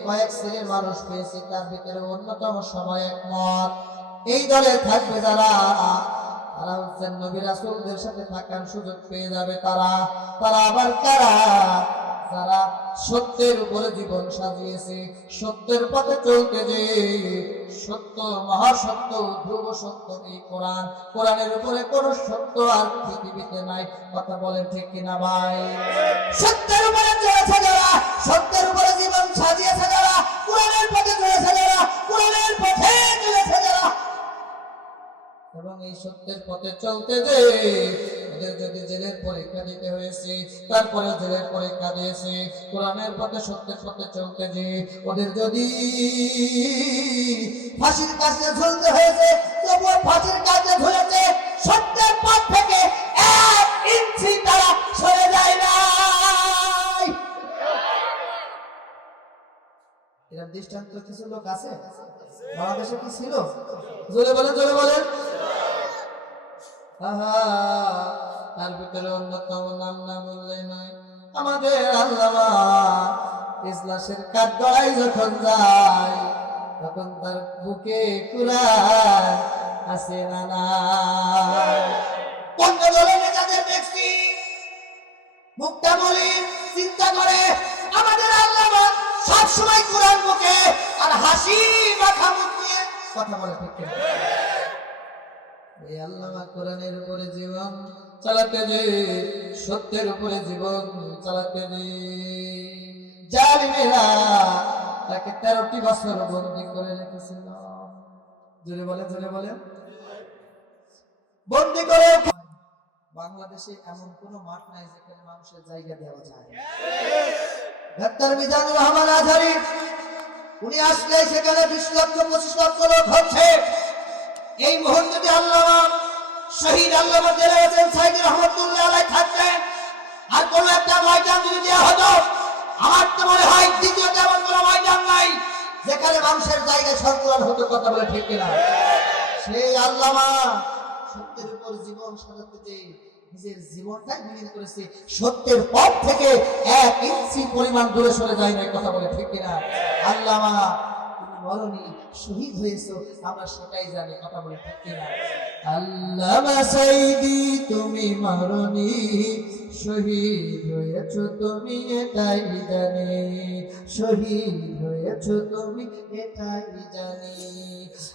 কয়েক শ্রেণীর মানুষ পেয়েছি, তার ভিতরে অন্যতম সবাই একমত এই দলে থাকবে যারা, তারা হচ্ছেন নবী রাসূলদের সাথে থাকার সুযোগ পেয়ে যাবে। তারা আবার কারা? যারা সত্যের উপরে জীবন সাজিয়েছে, সত্যের পথে চলতে যে সত্য, মহাসত্য, ধ্রুব সত্য এই কোরআন, কোরআনের উপরে কোন সত্য আর পৃথিবীতে নাই। কথা বলেন ঠিক কিনা ভাই? সত্যের উপরে চলেছে যারা, সত্যের উপরে জীবন সাজিয়েছে যারা, কোরআনের পথে চলেছে যারা, কোরআনের পথে চলেছে যারা, এবং এই সত্যের পথে চলতে যে ওদের যদি জেলের পরীক্ষা দিতে হয়েছে, তারপরে জেলের পরীক্ষা দিয়েছে, কোরআনের পথে সত্যের পথে চলতে যে ওদের যদি ফাঁসির কাছে ঝুলতে হয়েছে, তবুও ফাঁসির কাছে ঝুলেছে, সত্যের পথ থেকে 1 ইঞ্চি তারা সরে যায় না। এরকম দৃষ্টান্ত কিছু লোক আছে বাংলাদেশে, কি ছিল? জোরে বলেন, জোরে বলেন। তার ভিতরে অন্যতম নাম না বললে নয়, আমাদের আল্লামা ইজলাসের কাঠগড়ায় যখন যায় তখন তার বুকে কুরআন আছে না নাই? অন্য দলের নেতাদের দেখছি মুখটা বলি চিন্তা করে, আমাদের আল্লামা সবসময় কুরআন বুকে আর হাসি মাখা মুখ নিয়ে কথা বলে। ঠিক কিনা? এই আল্লামা কোরআনের উপরে জীবন চালাতে যে, সত্যের উপরে জীবন চালাতে যে, জালিমেরা তাকে 13টি বছর বন্দী করে রেখেছিল। জোরে বলে, জোরে বলে। বন্দী করে। বাংলাদেশে এমন কোন মাঠ নাই যেখানে মানুষের জায়গা দেওয়া যায়। ডাক্তার মিজানুর রহমান আজহারী উনি আসলে সেখানে 20 লক্ষ 25 লক্ষ লোক হচ্ছে। এই মুহূর্তে যদি আল্লামা শহীদ আল্লামা দেলাওয়ার হোসেন সাইদি রহমাতুল্লাহ আলাইহি থাকতেন, আর কোন একটা ময়দান যদি দেওয়া হতো, আমার তো মনে হয় দ্বিতীয় তেমন কোন ময়দান নাই যেখানে মানুষের জায়গায় সন্তুলন হতো। কথা বলে ঠিক কিনা? সেই আল্লামা সত্যের উপর জীবন সাজাতে নিজের জীবনটাই বিলীন করেছে, সত্যের পথ থেকে 1 ইঞ্চি পরিমাণ দূরে সরে যায় না। কথা বলে ঠিক কিনা? আল্লামা মরণী শহীদ হয়েছো, আমরা সেটাই জানি। কথা বলে ঠিক কিনা? আল্লামা সাইদি তুমি মরণী শহীদ হয়েছো, তুমি এটাই জানি, শহীদ হয়েছো তুমি এটাই জানি।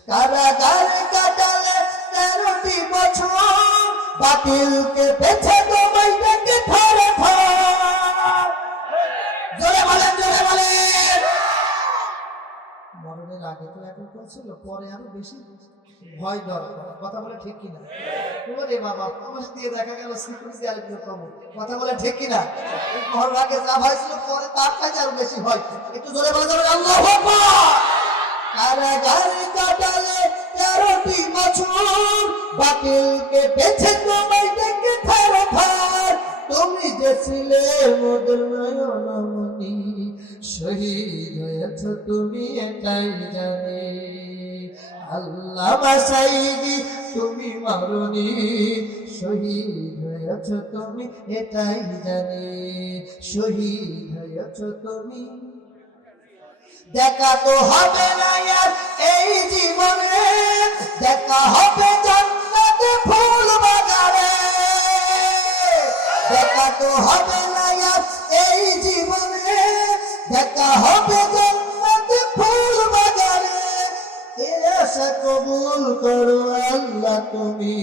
কারাগারে কাটালে 13টি বছর, বাতিলকে পেছে তোমায় দেখে ধরে ধর। জোরে বলেন, জোরে বলেন। মরণের আগে তো এখন করছিল, পরে আরো বেশি ভয় ডর কথা বলে ঠিক কিনা ওরে বাবা প্রবেশ দিয়ে দেখা গেল সিকিউরিটি আলিপুর কম কথা বলে ঠিক কিনা ঘর আগে যা হয়েছিল পরে তার কাছে আরো বেশি হয় একটু জোরে বলে যাবে আল্লাহু আকবার কারাগারে কাটালে 13টি বছর বাতিলকে বেছে তোমায় দেখে থারো থার তুমি যে ছিলে মোদের নয়নমণি শহীদ হয়েছ তুমি এটাই জানি আল্লামা সাইদি তুমি মরনি শহীদ হয়েছ তুমি এটাই জানি শহীদ হয়েছ তুমি দেখা তো হবে না আর এই জীবনে দেখা হবে জান্নাতে ফুল বাগানে দেখা তো হবে না আর এই জীবনে দেখা হবে জান্নাতে ফুল বাগানে এ আশা কবুল করো আল্লাহ তুমি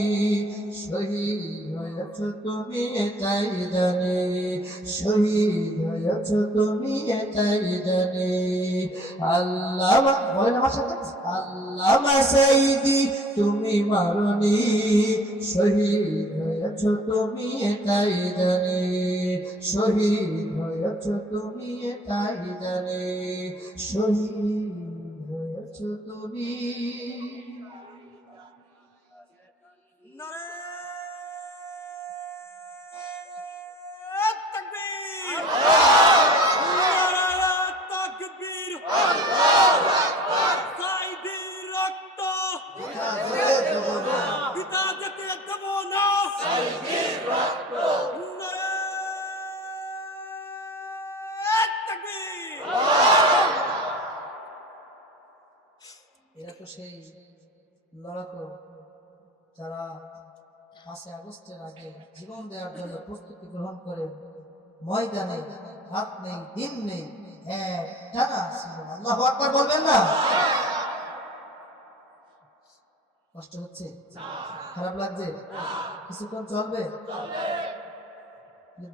শহীদ হয়েছ তুমি এটাই জানি শহীদ হয়েছ তুমি এটাই জানি আল্লামা বলেন আমার সাথে আল্লামা সাইদি তুমি মরনি শহীদ হয়েছ তুমি এটাই জানি শহীদ হয়েছ তুমি এটাই জানি শহীদ হয়েছ তুমি এরা তো সেই লড়াকু যারা 5 আগস্টের আগে জীবন দেওয়ার জন্য প্রস্তুতি গ্রহণ করে ময়দানে রাত নেই দিন নেই টানা ছিল আল্লাহু আকবার বলবেন না কষ্ট হচ্ছে খারাপ লাগছে কিছুক্ষণ চলবে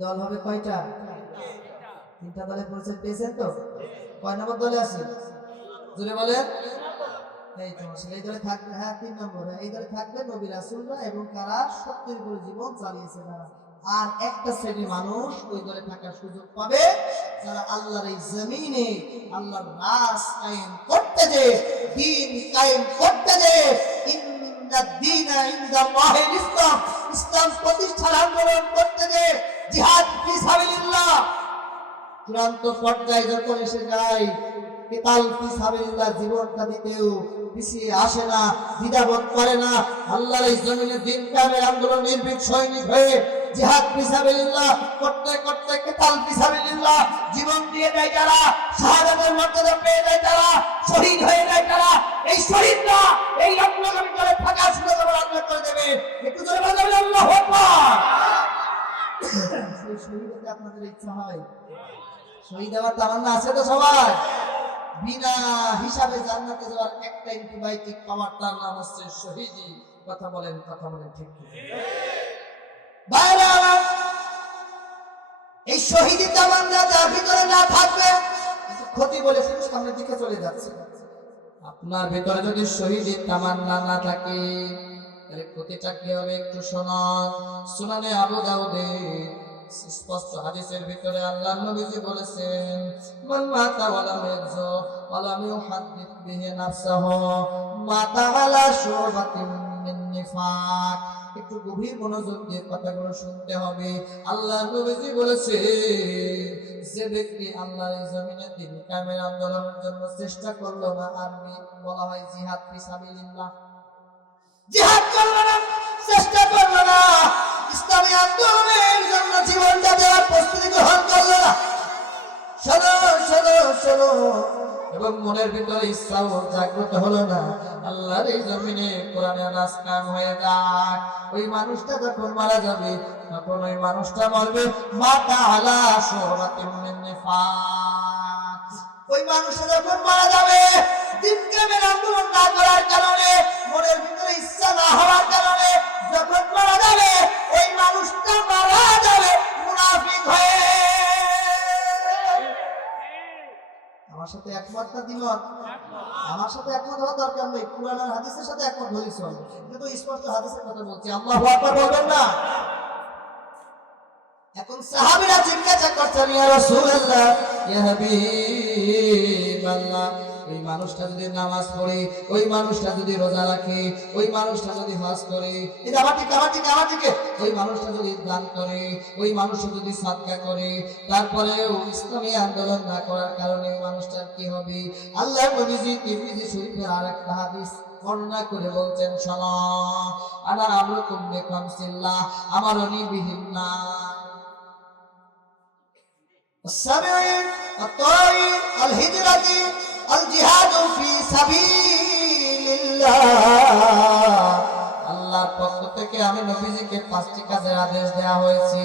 দল হবে কয়টা 3টা দলে পরিচয় পেয়েছেন তো কয় নম্বর দলে আছে জোরে বলেন এই তো এই দলে থাকবে হ্যাঁ 3 নম্বর এই দলে থাকবে নবী রাসূলরা এবং কারা সত্যের উপর জীবন চালিয়েছে তারা আর একটা শ্রেণী মানুষ ওই দলে থাকার সুযোগ পাবে যারা আল্লাহর এই জমিনে আল্লাহর রাজ কায়েম করতে যে দ্বীন কায়েম করতে যে ইন্নাদ দীনা ইনদাল্লাহিল ইসলাম ইসলাম প্রতিষ্ঠার আন্দোলন করতে যে জিহাদ ফি সাবিলিল্লাহ চূড়ান্ত পর্যায়ে যখন এসে যায় কিতাল ফি সাবিলিল্লাহ জীবনটা দিতেও পিছিয়ে আসে না দ্বিধাবোধ করে না আল্লাহর এই জমিনে দ্বীন কায়েমের আন্দোলন নির্ভীক সৈনিক হয়ে জিহাদ ফি সাবিলিল্লাহ করতে করতে কিতাল ফি সাবিলিল্লাহ জীবন দিয়ে দেয় যারা শাহাদাতের মর্যাদা পেয়ে যায় তারা শহীদ হয়ে যায় তারা এই শহীদরা এই রত্নগামী দলে থাকার সুযোগ আল্লাহ করে দেবে একটু জোরে বলবেন আল্লাহু আকবার সেই শহীদ হতে আপনাদের ইচ্ছা হয় শহীদ হওয়ার তামান্না আছে তো সবার বিনা হিসাবে জান্নাতে যাওয়ার একটা অ্যান্টিবায়োটিক পাওয়ার তার নাম হচ্ছে শহীদি কথা বলেন ঠিক ভাইরা এই শহীদি তামান্না যার ভিতরে না থাকবে ক্ষতি বলে শুধু সামনের দিকে চলে যাচ্ছে আপনার ভিতরে যদি শহীদি তামান্না না থাকে তাহলে ক্ষতিটা কি হবে একটু শুনুন সুনানে আবু দাউদে স্পষ্ট হাদিসের ভিতরে আল্লাহর নবীজি বলেছেন মান মাতা ওয়ালা মিয়াজু ওয়ালা ইউহাদ্দিস বিহি নাফসাহু মাতা আলা শুবাতিন মিন নিফাক একটু গভীর মনোযোগ দিয়ে কথাগুলো শুনতে হবে আল্লাহর নবীজি বলেছে যে ব্যক্তি আল্লাহর এই জমিনে দ্বীন কায়েমের আন্দোলনের জন্য চেষ্টা করলো না আরবি বলা হয় জিহাদ ফি সাবিলিল্লাহ জিহাদ করলো না চেষ্টা করলো না ইসলামী আন্দোলনের জন্য জীবনটা দেওয়ার প্রস্তুতি গ্রহণ করলো না শোনো এবং মনের ভিতরে ইচ্ছাও জাগ্রত হলো না আল্লাহর এই জমিনে কোরআনের রাজ কায়েম হয়ে যাক ওই মানুষটা যখন মারা যাবে তখন ওই মানুষটা মরবে মাতা আলা শুবাতিন মিন নিফাক ওই মানুষটা যখন মারা যাবে দ্বীন কায়েমের আন্দোলন না করার কারণে মনের ভিতরে ইচ্ছা না হওয়ার কারণে যখন মারা যাবে ওই মানুষটা মারা যাবে মুনাফিক হয়ে আমার সাথে একমত না দ্বিমত? আমার সাথে একমত হওয়ার দরকার নেই, কুরআন আর হাদিসের সাথে একমত হলেই চলবে। কিন্তু স্পষ্ট হাদিসের কথা বলছি, আল্লাহু আকবার বলবেন না? এখন সাহাবীরা জিজ্ঞাসা করছেন, ইয়া রাসূলুল্লাহ, ইয়া হাবিবাল্লাহ, ওই মানুষটা যদি নামাজ পড়ে, ওই মানুষটা যদি রোজা রাখে, ওই মানুষটা যদি হজ করে, এই আমাটিকে ওই মানুষটা যদি দান করে, ওই মানুষটা যদি সাদকা করে, তারপরেও ইসলামী আন্দোলন না করার কারণে ওই মানুষটার কি হবে? আল্লাহর নবীজি তিরমিজি শরীফের আরেকটা হাদিস বর্ণনা করে বলছেন, শোনো, আনা আমরুকুম বিখামসিল্লাহ, আমার অনিবিহীন না السبع الطائر الهجرة الجهاد في سبيل الله আল্লাহর পক্ষ থেকে আমি নবীজিকে 5টি কাজের আদেশ দেয়া হয়েছে।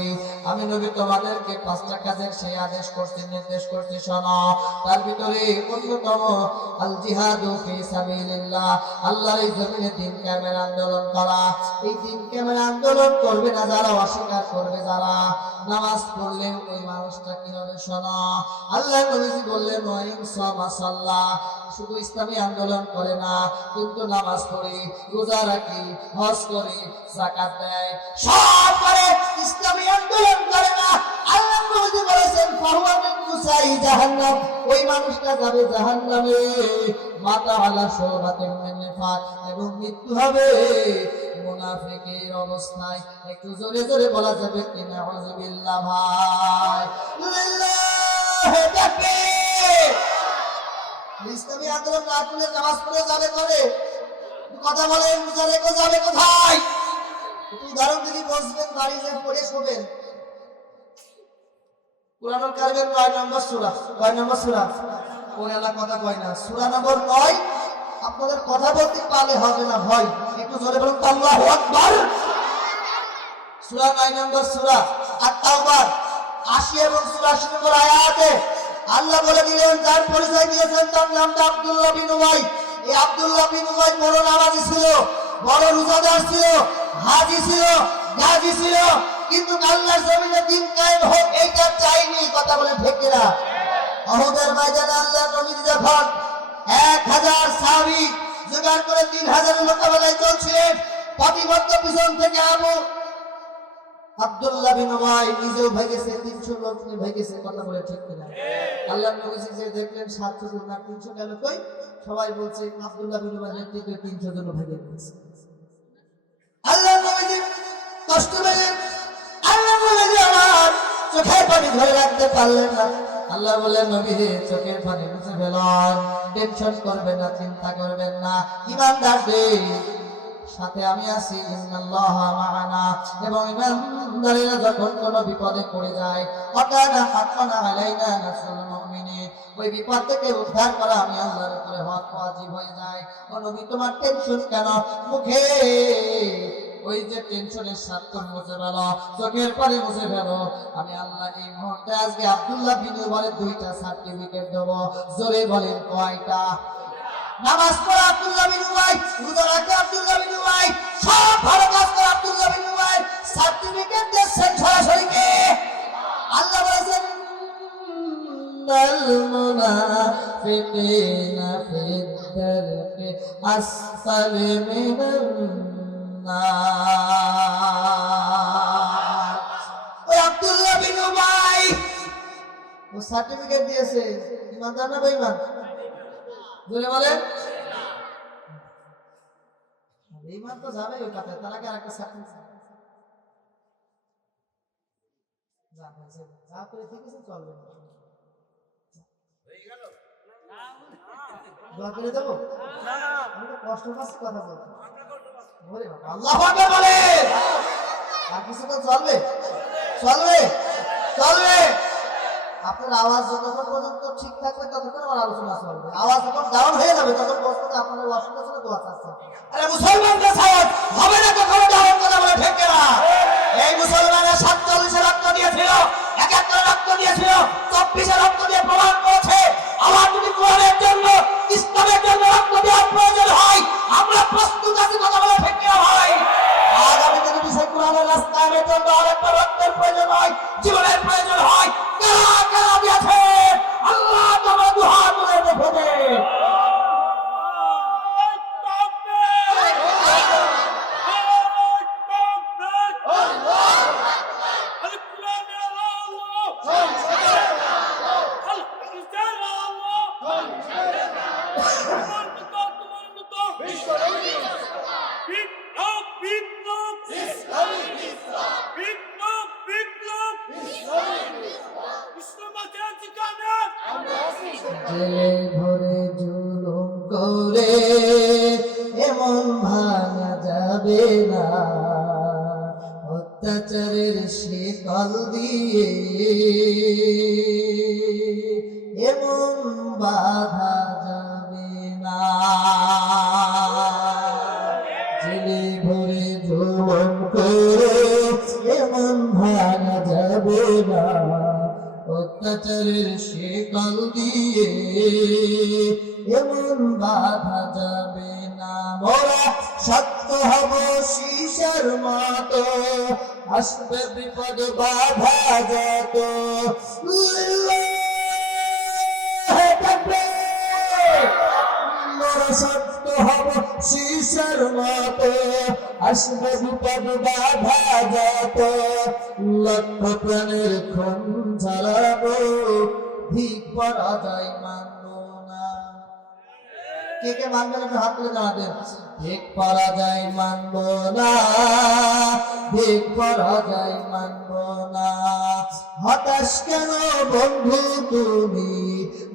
আমি নবী তোমাদেরকে 5টা কাজের সেই আদেশ করছি, নির্দেশ করছি, শোনো। তার ভিতরে অন্যতম আল জিহাদু ফি সাবিলিল্লাহ, আল্লাহর এই জমিনে দ্বীন কায়েমের আন্দোলন করা। এই দ্বীন কায়েমের আন্দোলন করবে না যারা, অস্বীকার করবে যারা, নামাজ পড়লে ওই মানুষটা কি হবে? শোনো, আল্লাহ নবীজি বললেন, ওয়াইন সাল্লাহ, শুধু ইসলামী আন্দোলন করে না, কিন্তু নামাজ পড়ে, রোজা রাখে, হজ করে, যাকাত দেয়, সব করে, ইসলামী আন্দোলন করে না। আল্লাহ নবী বলেছেন, ফাহুয়া মিন কুসাই জাহান্নাম, ওই মানুষটা যাবে জাহান্নামে, মাতা আলা শুবাতিন মিন নিফাক, এবং মৃত্যু হবে মুনাফিকের অবস্থায়। একটু জোরে জোরে বলা যাবে কি নাউযুবিল্লাহ? ভাই লিল্লাহি তাকবীর। ইসলামী আন্দোলন না করলে নামাজ পড়ে যাবে করে, কথা বলেন, রোজা রেখে যাবে কোথায়? একটু উদাহরণ যদি বসবেন, বাড়ি যে পড়ে শোবেন। কুরআনুল কারীমের 9 নম্বর সূরা, 9 নম্বর সূরা, কোরআনের কথা কয় না, সূরা নম্বর 9। আপনাদের কথা বলতে পারলে হবে না, ভয়, একটু জোরে বলুন আল্লাহু আকবার। সূরা 9 নম্বর সূরা আত-তাওবা 80 এবং 84 নম্বর আয়াতে আল্লাহ বলে দিলেন, যার পরিচয় দিয়েছেন তার নামটা আব্দুল্লাহ বিন উবাই। এই আব্দুল্লাহ বিন উবাই বড় নামাজি ছিল, বড় রোজাদার ছিল, হাজী ছিল, গাজী ছিল, কিন্তু আল্লাহর জমিনে দ্বীন কায়েম হোক এইটা চাইনি। কথা বলে ঠিক কিনা? উহুদের ময়দানে আল্লাহর নবী যখন 1000 সাহাবী জোগাড় করে 3000 মোকাবেলায় চলছিলেন, প্রতিবদ্ধ পিছন থেকে আব্দুল্লাহ বিন উবাই নিজেও ভেগেছে, 300 লোক নিয়ে ভেগেছে। কথা বলে ঠিক কিনা? আল্লাহর নবী যে দেখলেন 700 জন না 300 গেল কই, সবাই বলছে আব্দুল্লাহ বিন উবাই নেতৃত্বে 300 জন ভেগে গেছে। আল্লাহর নবী কষ্ট পেলেন, আল্লাহর নবী আমার চোখের পানি ধরে রাখতে পারলেন না। আল্লাহ বললেন, নবী চোখের পানি মুছে ফেলুন, টেনশন করবেন না, চিন্তা করবেন না, ঈমানদারদের সাথে আমি আছি, ইন্নাল্লাহা মা'ানা। এবং ঈমানদারেরা যখন কোনো বিপদে পড়ে যায়, ওয়াকানা হাক্কান আলাইনা নাসরুল মুমিনিন, ওই বিপদ থেকে উদ্ধার করা আমি আল্লাহর উপরে হক ওয়াজিব হয়ে যায়। ও নবী, তোমার টেনশন কেন? মুখে ওই যে টেনশনের স্বাক্ষর মুছে ফেলো, চোখের পানি মুছে ফেলো। আমি আল্লাহ এই মুহূর্তে আজকে আব্দুল্লাহ বিন উবাইয়ের 2টা সার্টিফিকেট দেব। জোরে বলেন কয়টা? নামাজ পড়া আব্দুল্লাহ বিন উবাই, রোজা রাখা আব্দুল্লাহ বিন উবাই, সব ভালো কাজ করে আব্দুল্লাহ বিন উবাই, সার্টিফিকেট দিয়েছেন সরাসরি কে? আল্লাহ বলেছেন, ইন্নাল মুনাফিকিনা ফিদ দারকি আসফালি মিনান নার। ওই আব্দুল্লাহ বিন উবাই ও সার্টিফিকেট দিয়েছে, ইমানদার না বেঈমান? বলে বলেন, বেঈমান তো যাবে ওই কাছে, তার আগে আরেকটা সার্টিফিকেট যা করে ঠিকই চলবে। দোয়া করে দেবো, আমি তো কষ্ট পাচ্ছি কথা বলতে। আল্লাহু আকবার বলে, আর কিছুক্ষণ চলবে, চলবে, চলবে। আপনার আওয়াজ যতক্ষণ পর্যন্ত ঠিক থাকবে ততক্ষণ আমার আলোচনা চলবে। আওয়াজ যখন ডাউন হয়ে যাবে তখন বলতে আপনাদের অসুবিধা ছিল, দোয়া চাচ্ছেন। আরে মুসলমানদের সাওয়াজ হবে না কখনো ডাউন, কথা বলে ঠিক না? এই মুসলমানরা 47 রক্ত দিয়েছিল, 71 রক্ত দিয়েছিল, 24 রক্ত দিয়ে প্রমাণ করেছে আমার যদি কোরআনের জন্য, ইসলামের জন্য রক্ত দেওয়ার প্রয়োজন হয়, আমরা প্রস্তুত আছি। কথা বলে ঠিক না ভাই? আগামীতে যদি সেই কোরআনের রাস্তায় জন্য আরেকটা রক্তের প্রয়োজন হয়, জীবনের প্রয়োজন হয়, কারা কারা দিয়েছে আল্লাহ তোমার দুহাত তুলে জেলে ভরে জুলুম করে এমন ভাঙা যাবে না, অত্যাচারের শিকল দিয়ে এমন বাধা যাবে না। জেলে ভরে জুলুম করে এমন ভাঙা যাবে না, অত্যাচারের শিকল দিয়ে এমন বাধা যাবে না। মোরা সত্য হব শীষের মতো, আসবে বিপদ বাধা যত। মোরা সত্য হব শীষের মতো, আসবে বিপদ বাধা যত। লক্ষ প্রাণের খুন ঝরাবো, ঠিক পরাজয় মানব না। কে কে মানবেন একটু হাত তুলে দাঁড়াবেন। ঠিক পরাজয় মানব না, ঠিক পরাজয় মানব না। হতাশ কেন বন্ধু তুমি,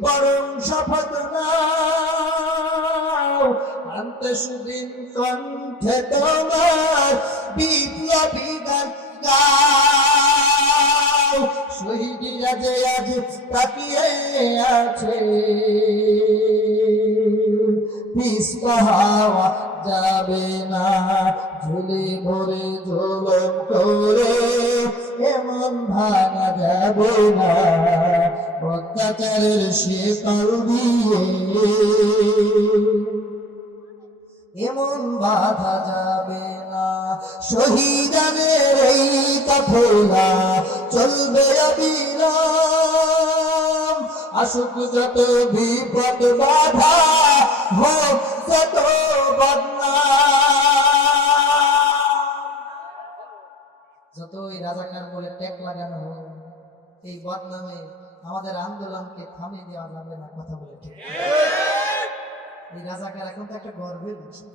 বরং শপথ নাও, আনতে সুদিন কণ্ঠে তোমার বিপ্লবী গান গাও। শহীদরা যে আজ তাকিয়ে আছে, পিছপা হওয়া যাবে না। ঝুলি ভরে জুলুম করে এমন ভাঙা যাবে না, অত্যাচারের শিকল দিয়ে এমন বাধা যাবে না। শহীদানের এই কাফেলা চলবে অবিরাম, আসুক যত বিপদ বাধা, হোক যত বদনাম। যতই রাজাকার বলে ট্যাগ লাগানো হোক, এই বদনামে আমাদের আন্দোলনকে থামিয়ে দেওয়া যাবে না। কথা বলে ঠিক। এই রাজাকার এখন তো একটা গর্বের বিষয়।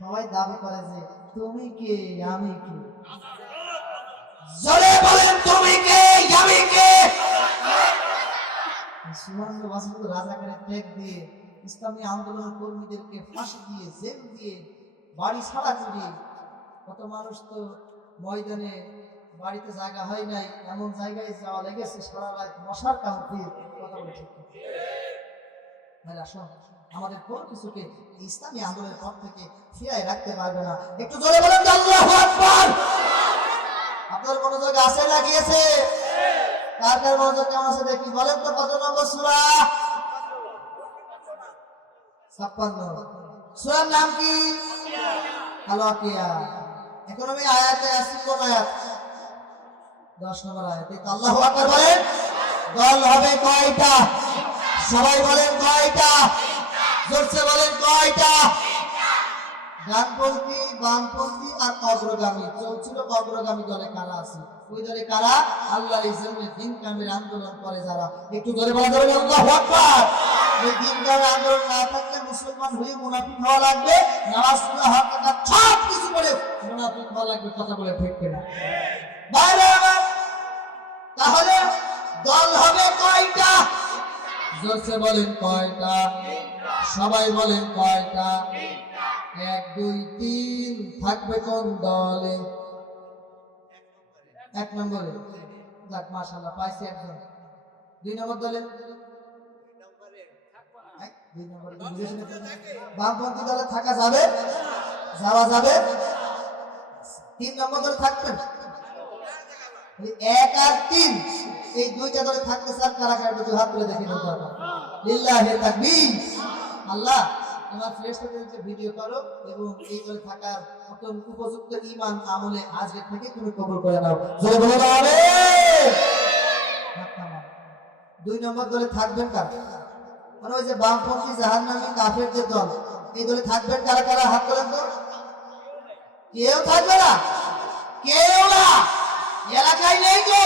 সবাই দাবি করে যে তুমি কে আমি কে। জোরে বলেন তুমি কে আমি কে। সুনাম বাসিন্দা রাজাকারের ট্যাগ দিয়ে ইসলামী আন্দোলন কর্মীদেরকে ফাঁসি দিয়ে, জেল দিয়ে, বাড়ি ছাড়া করে, কত মানুষ তো ময়দানে বাড়িতে জায়গা হয় নাই, এমন জায়গায় যাওয়া লেগেছে সারা রাত মশার কামড়ে। কথা বলে ঠিক। আমাদের কোনো কিছুকে ইসলামী আন্দোলনের পথ থেকে ফিরাই রাখতে পারবে না। একটু জোরে বলেন আল্লাহু আকবার। আপনার মনোযোগ আছে না গিয়েছে? কার কার মনোযোগ কেমন আছে দেখি বলেন তো। কত নম্বর সূরা? 56। সূরার নাম কি? আল-ওয়াকিয়া। এখন আমি আয়াতে আসি। কোন আয়াত? 10 নম্বর আয়াত। আল্লাহু আকবার বলেন। দল হবে কয়টা? সবাই বলেন কয়টা? জোরসে বলেন কয়টা? ডানপন্থী, বামপন্থী আর অগ্রগামী। চলছিল অগ্রগামী দলে কারা আছে? ওই দলে কারা? আল্লাহর ইসলামের দিন কায়েমের আন্দোলন করে যারা। একটু জোরে বলা যাবে আল্লাহু আকবার। এই দিন কায়েমের আন্দোলন না থাকলে মুসলমান হয়ে মুনাফিক হওয়া লাগবে, নামাজ পড়া হক জাকাত সব কিছু করে মুনাফিক হওয়া লাগবে। কথা বলে ঠিক কিনা? বাইরে আমার তাহলে দল হবে কয়টা? জোরসে বলেন কয়টা? সবাই বলেন কয়টা? 1 2 3। থাকবে কোন দলে? 1 নম্বরে। যাক মাশাআল্লাহ পাইছে একজন। 2 নম্বর দলে? 2 নম্বরে বামপন্থী দলে থাকা যাবে? যাওয়া যাবে? 3 নম্বর দলে থাকবেন? 1 আর 3 এই দুইটা দলে থাকতে স্যার কারা কারা দুই হাত তুলে দেখে নিতে হবে। লিল্লাহি তাকবীর। আল্লাহ তোমার ফেরেশতাদেরকে ভিডিও করো এবং এই দলে থাকার মত উপযুক্ত ঈমান আমলে আজকে থেকে তুমি কবুল করে নাও। জোরে বলো আমিন। 2 নম্বর দলে থাকবেন কারা? মানে ওই যে বামপন্থী জাহান্নামী কাফের যে দল, এই দলে থাকবেন কারা কারা? হাত তোলেন তো। কেউ থাকবে না? কেউ না? এলাকায় নেই তো?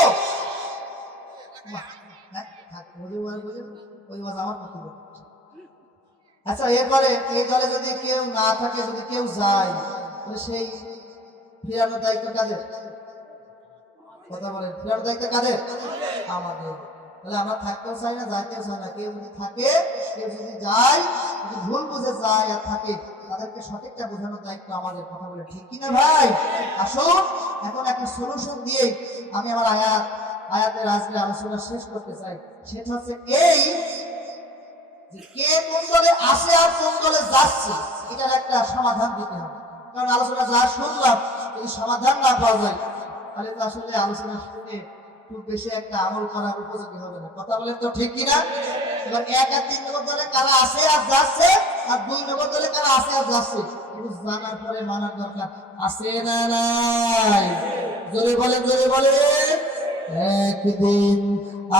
আচ্ছা, এরপরে এই দলে যদি কেউ না থাকে, যদি কেউ যায়, তাহলে সেই ফেরানোর দায়িত্ব কাদের? কথা বলেন, ফেরানোর দায়িত্ব কাদের? আমাদের। বলে আমরা থাকতেও চাই না, যাইতেও চাই না। কেউ যদি থাকে, কেউ যদি যায়, যদি ভুল বুঝে যায় আর থাকে, তাদেরকে সঠিকটা বোঝানোর দায়িত্ব আমাদের। কথা বলে ঠিক কিনা ভাই? আসুন এখন একটা সলিউশন দিয়ে আমি আমার আয়াতের আজকে আলোচনা শেষ করতে চাই। সেটা হচ্ছে এই যে কে কোন দলে আসে আর কোন দলে যাচ্ছে, এটার একটা সমাধান দিতে হবে। কারণ আলোচনা যা শুনলাম, যদি সমাধান না পাওয়া যায়, তাহলে তো আসলে আলোচনা শুনে খুব বেশি একটা আমল করার উপযোগী হবে না। কথা বলেন তো ঠিক কিনা? এবার 1 আর 3 নম্বর দলে কারা আসে আর যাচ্ছে, আর 2 নম্বর দলে কারা আসে আর যাচ্ছে, একটু জানার পরে মানার দরকার আছে না নাই? জোরে বলে, জোরে বলে। একদিন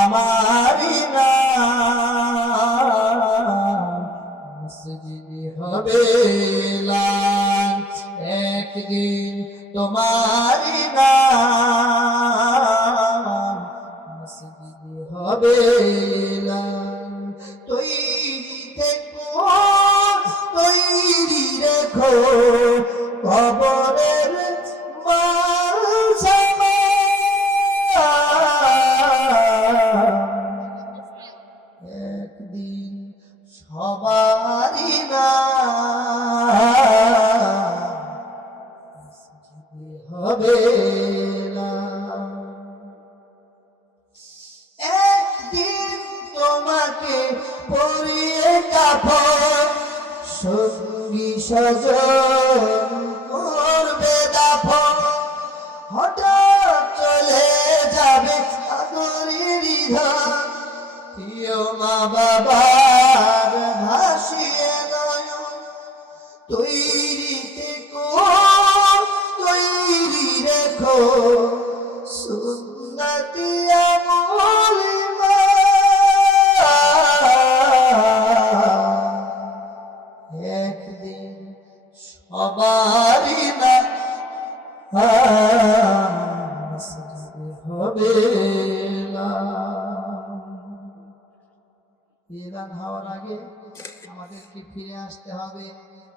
আমারই নাম মসজিদে হবে লাঞ্চ, একদিন তোমারই নাম মসজিদে হবে লাঞ্চ। তৈরি থেকো, তৈরি রেখো কবরের একদিন সবারই না হবে না। একদিন তোমাকে পরিয়ে কাফন, সঙ্গী স্বজন করবে দাফন। হঠাৎ চলে যাবে আদরের ধন, প্রিয় মা বাবার ভাসিয়ে নয়ন। তৈরি থেকো, তৈরি রেখো সুন্নতি আমল একদিন সবারই না হবে না। বিধান হওয়ার আগে আমাদেরকে ফিরে আসতে হবে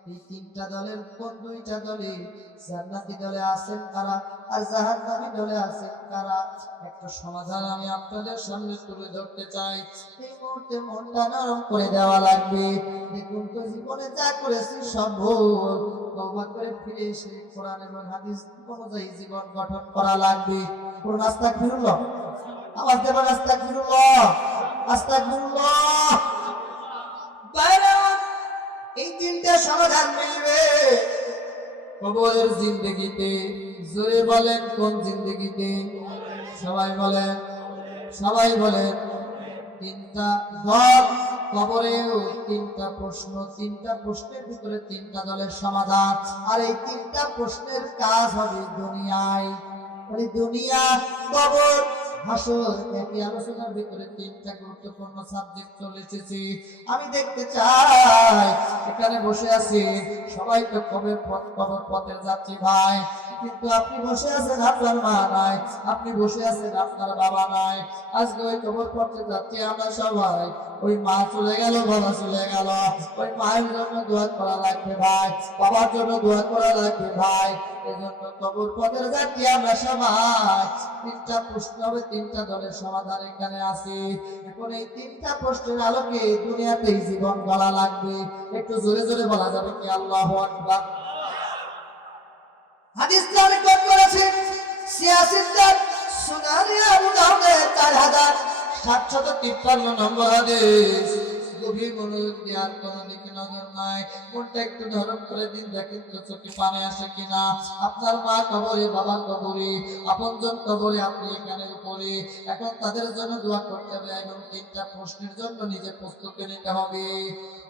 এই 3টা দলের কোন 2টা দলে জান্নাতি দলে আছেন কারা আর জাহান্নামী দলে আছেন কারা। একটা সমাধান আমি আপনাদের সামনে তুলে ধরতে চাই। এই মুহূর্তে মনটা নরম করে দেওয়া লাগবে। দেখুন তো জীবনে যা করেছি সব ভুল, তওবা করে ফিরে এসে কোরআন এবং হাদিস অনুযায়ী জীবন গঠন করা লাগবে। কোন আস্তাগফিরুল্লাহ, আওয়াজ দেবেন আস্তাগফিরুল্লাহ, আস্তাগফিরুল্লাহ। বাইরে এই 3টা সমাধান মিলবে কবরের জিন্দেগিতে। জোরে বলেন কোন জিন্দেগিতে? সবাই বলেন, সবাই বলেন। 3টা দল কবরেও 3টা প্রশ্ন, 3টা প্রশ্নের ভিতরে 3টা দলের সমাধান। আর এই 3টা প্রশ্নের কাজ হবে দুনিয়ায়। দুনিয়া, কবর, হাসর, একই আলোচনার ভিতরে 3টা গুরুত্বপূর্ণ সাবজেক্ট চলে এসেছে। আমি দেখতে চাই এখানে বসে আছি সবাই তো কবর পথের যাত্রী ভাই, কিন্তু আপনি বসে আছেন আপনার মা নাই, আপনি বসে আছেন আপনার বাবা নাই। আজকে ওই কবর পথের যাত্রী আমরা সবাই। ওই মা চলে গেল, বাবা চলে গেল, ওই মায়ের জন্য দোয়া করা লাগবে ভাই, বাবার জন্য দোয়া করা লাগবে ভাই। এজন্য কবর পথের যাত্রী আমরা সবাই। 3টা প্রশ্ন হবে, 3টা দলের সমাধান এখানে আছে। এখন এই 3টা প্রশ্নের আলোকে দুনিয়াতে জীবন গড়া লাগবে। একটু জোরে জোরে বলা যাবে কি আল্লাহু আকবার? হাদিসটা রেকর্ড করেছে সিয়াসিদ্দার সুনানি আবু দাউদে 4753 নম্বর হাদিস। গভীর মনোযোগ দেওয়ার কোনো দিকে নজর নাই। মনটা একটু ধরন করে দিন, দেখেন তো চোখে পানি আসে কিনা। আপনার মা কবরে, বাবা কবরে, আপনজন কবরে, আপনি এখানে উপরে। এখন তাদের জন্য দোয়া করতে হবে এবং 3টা প্রশ্নের জন্য নিজে প্রস্তুতি নিতে হবে।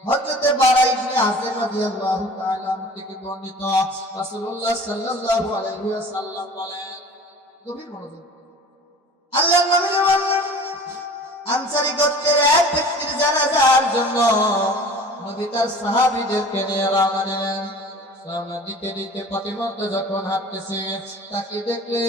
হযরতে বারা ইবনে আযিব রাদিয়াল্লাহু তাআলা আনহু থেকে বর্ণিত, রাসূলুল্লাহ সাল্লাল্লাহু আলাইহি ওয়াসাল্লাম বলেন, গভীর মনোযোগ। আল্লাহর নবী বলেন, আনসারী গোত্রের এক ব্যক্তির জানাজার জন্য নবী তার সাহাবীদেরকে নিয়ে রওনা দিলেন। রওনা দিতে দিতে পথের মধ্যে যখন হাঁটতেছে, তাকে দেখলে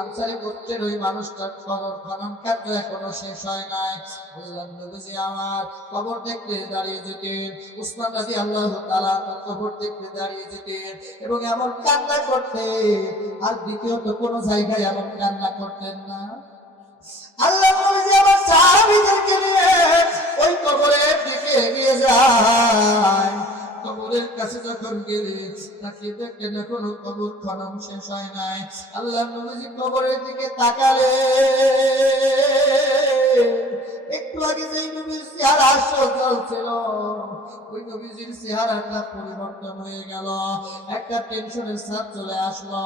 আনসারী গোত্রের ওই মানুষটার কবর খনন কার্য এখনো শেষ হয় নাই। বললেন, নবীজি আমার কবর দেখলে দাঁড়িয়ে যেতেন, উসমান রাদিয়াল্লাহু তাআলা কবর দেখলে দাঁড়িয়ে যেতেন এবং এমন কান্না করতেন, আর দ্বিতীয়ত কোনো জায়গায় এমন কান্না করতেন না। আল্লাহ নবীজি আমার সাহাবীদেরকে নিয়ে ওই কবরের দিকে এগিয়ে যায়। কবরের কাছে যখন গেলে তাকিয়ে দেখলেন এখনো কবর খনন শেষ হয় নাই। আল্লাহ নবীজি কবরের দিকে তাকালে একটু আগে যেই নবীর চেহারা সজল ছিল ওই নবীজির চেহারাটা পরিবর্তন হয়ে গেল। একটা টেনশনের ছাপ চলে আসলো।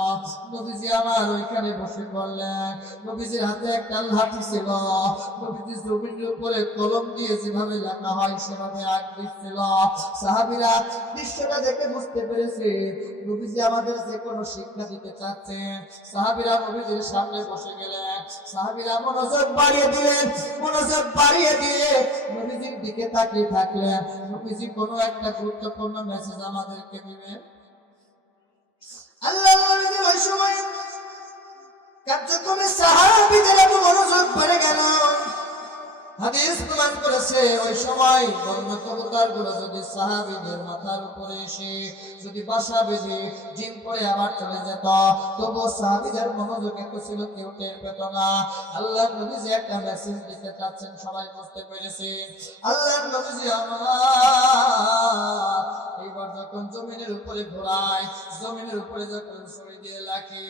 নবীজি আমার ওইখানে বসে পড়লেন। নবীজির হাতে একটা লাঠি ছিল। নবীজি জমিনের উপরে কলম দিয়ে যেভাবে লেখা হয় সেভাবে আঁক দিচ্ছিল। সাহাবীরা দৃশ্যটা দেখে বুঝতে পেরেছে নবীজি আমাদের যে কোনো শিক্ষা দিতে চাচ্ছেন। সাহাবীরা নবীজির সামনে বসে গেলেন। সাহাবীরা মনোযোগ বাড়িয়ে দিলেন। মনোযোগ বাড়িয়ে দিয়ে নবীজির দিকে তাকিয়ে থাকলেন। নবীজি কোনো একটা গুরুত্বপূর্ণ মেসেজ আমাদেরকে দিবেন। আল্লাহ নবীজি ওই সময় কার্যক্রমে সাহাবীদের এত মনোযোগ বেড়ে গেল। হাদিস প্রমাণ করেছে ওই সময় বন্য কবুতরগুলো যদি সাহাবীদের মাথার উপরে এসে যদি বাসা বেঁধে ডিম পড়ে আবার চলে যেত তবুও সাহাবীদের মনোযোগ এত ছিল কেউ টের পেত না। আল্লাহ নবীজি একটা মেসেজ দিতে চাচ্ছেন সবাই বুঝতে পেরেছে। আল্লাহ নবীজি আমার এইবার যখন জমিনের উপরে ঘোরায় জমিনের উপরে যখন ছড়িয়ে দিয়ে রাখে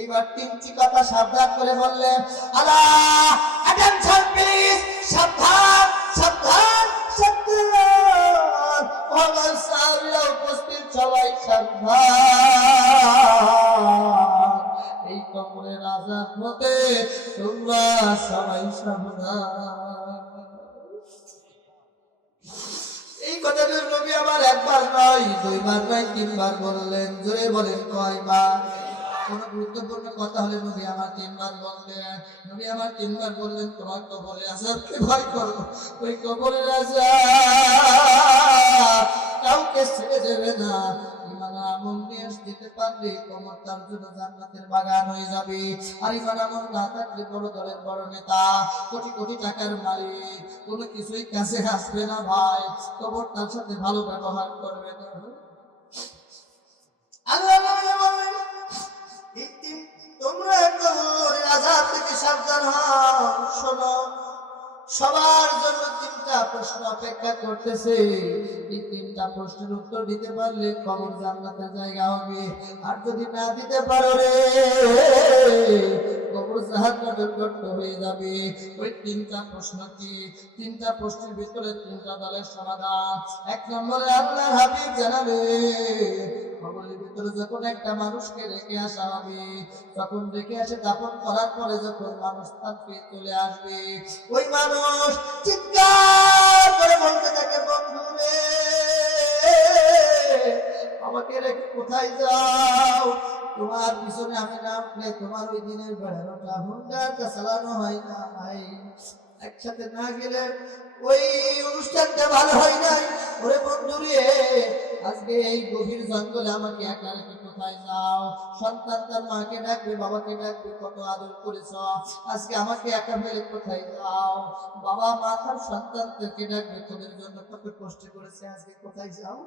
এইবার তিনটি কথা সাবধান করে বললেন আল্লাহ অ্যাটেনশন প্লিজ সাবধান সাবধান সাবধান আমার সাহাবীরা উপস্থিত সবাই সাবধান এই কবরের আযাব হতে তোমরা সবাই সাবধান। এই কথাটা নবী আমার একবার নয় দুইবার নয় তিনবার বললেন। জোরে বলেন কয়বার? কোন গুরুত্বপূর্ণ কথা হলে নবী আমার তিনবার বললেন। নবী আমার তিনবার বললেন তোমার কবরের আযাবকে ভয় করো। ওই কবরের আযাব কাউকে ছেড়ে দেবে না। ঈমান আমল নিয়ে দিতে পারলে কবর তার জন্য জান্নাতের বাগান হয়ে যাবে। আর ঈমান আমল না থাকলে বড় দলের বড় নেতা কোটি কোটি টাকার মালিক কোনো কিছুই কাছে আসবে না ভাই। কবর তার সাথে ভালো ব্যবহার করবে না। আল্লাহ নবী বললেন তোমরা কবরের আযাব থেকে সাবধান হও। শোনো সবার জন্য তিনটা প্রশ্ন অপেক্ষা করতেছে। এই তিনটা প্রশ্নের উত্তর দিতে পারলে কবর জান্নাতের জায়গা হবে। আর যদি না দিতে পারো রে কবর জাহান্নামের গর্ত হয়ে যাবে। ওই তিনটা প্রশ্ন কি? তিনটা প্রশ্নের ভিতরে তিনটা দলের সমাধান। এক নম্বরে আল্লাহর হাবিব জানালেন কবরের ভিতরে যখন একটা মানুষকে রেখে আসা হবে তখন রেখে আসে দাফন করার পরে যখন মানুষ থাকবে চলে আসবে ওই মানুষ চিৎকার করে বলতে থাকে বন্ধু রে আমাকে রেখে কোথায় যাও? তোমার পিছনে আমি নামলে তোমার ওই দিনের বেড়ানোটা হুন্ডাটা চালানো হয় না। একসাথে না গেলে ওই অনুষ্ঠানটা ভালো হয় নাই। ওরে বন্ধু রে আজকে এই গভীর জঙ্গলে আমাকে একা রেখে কোথায় যাও? সন্তান তার মাকে ডাকবে বাবাকে ডাকবে কত আদর করেছ, আজকে আমাকে একা ফেলে কোথায় যাও? বাবা মা তার সন্তানদেরকে ডাকবে তোদের জন্য কত কষ্ট করেছে, আজকে কোথায় যাও?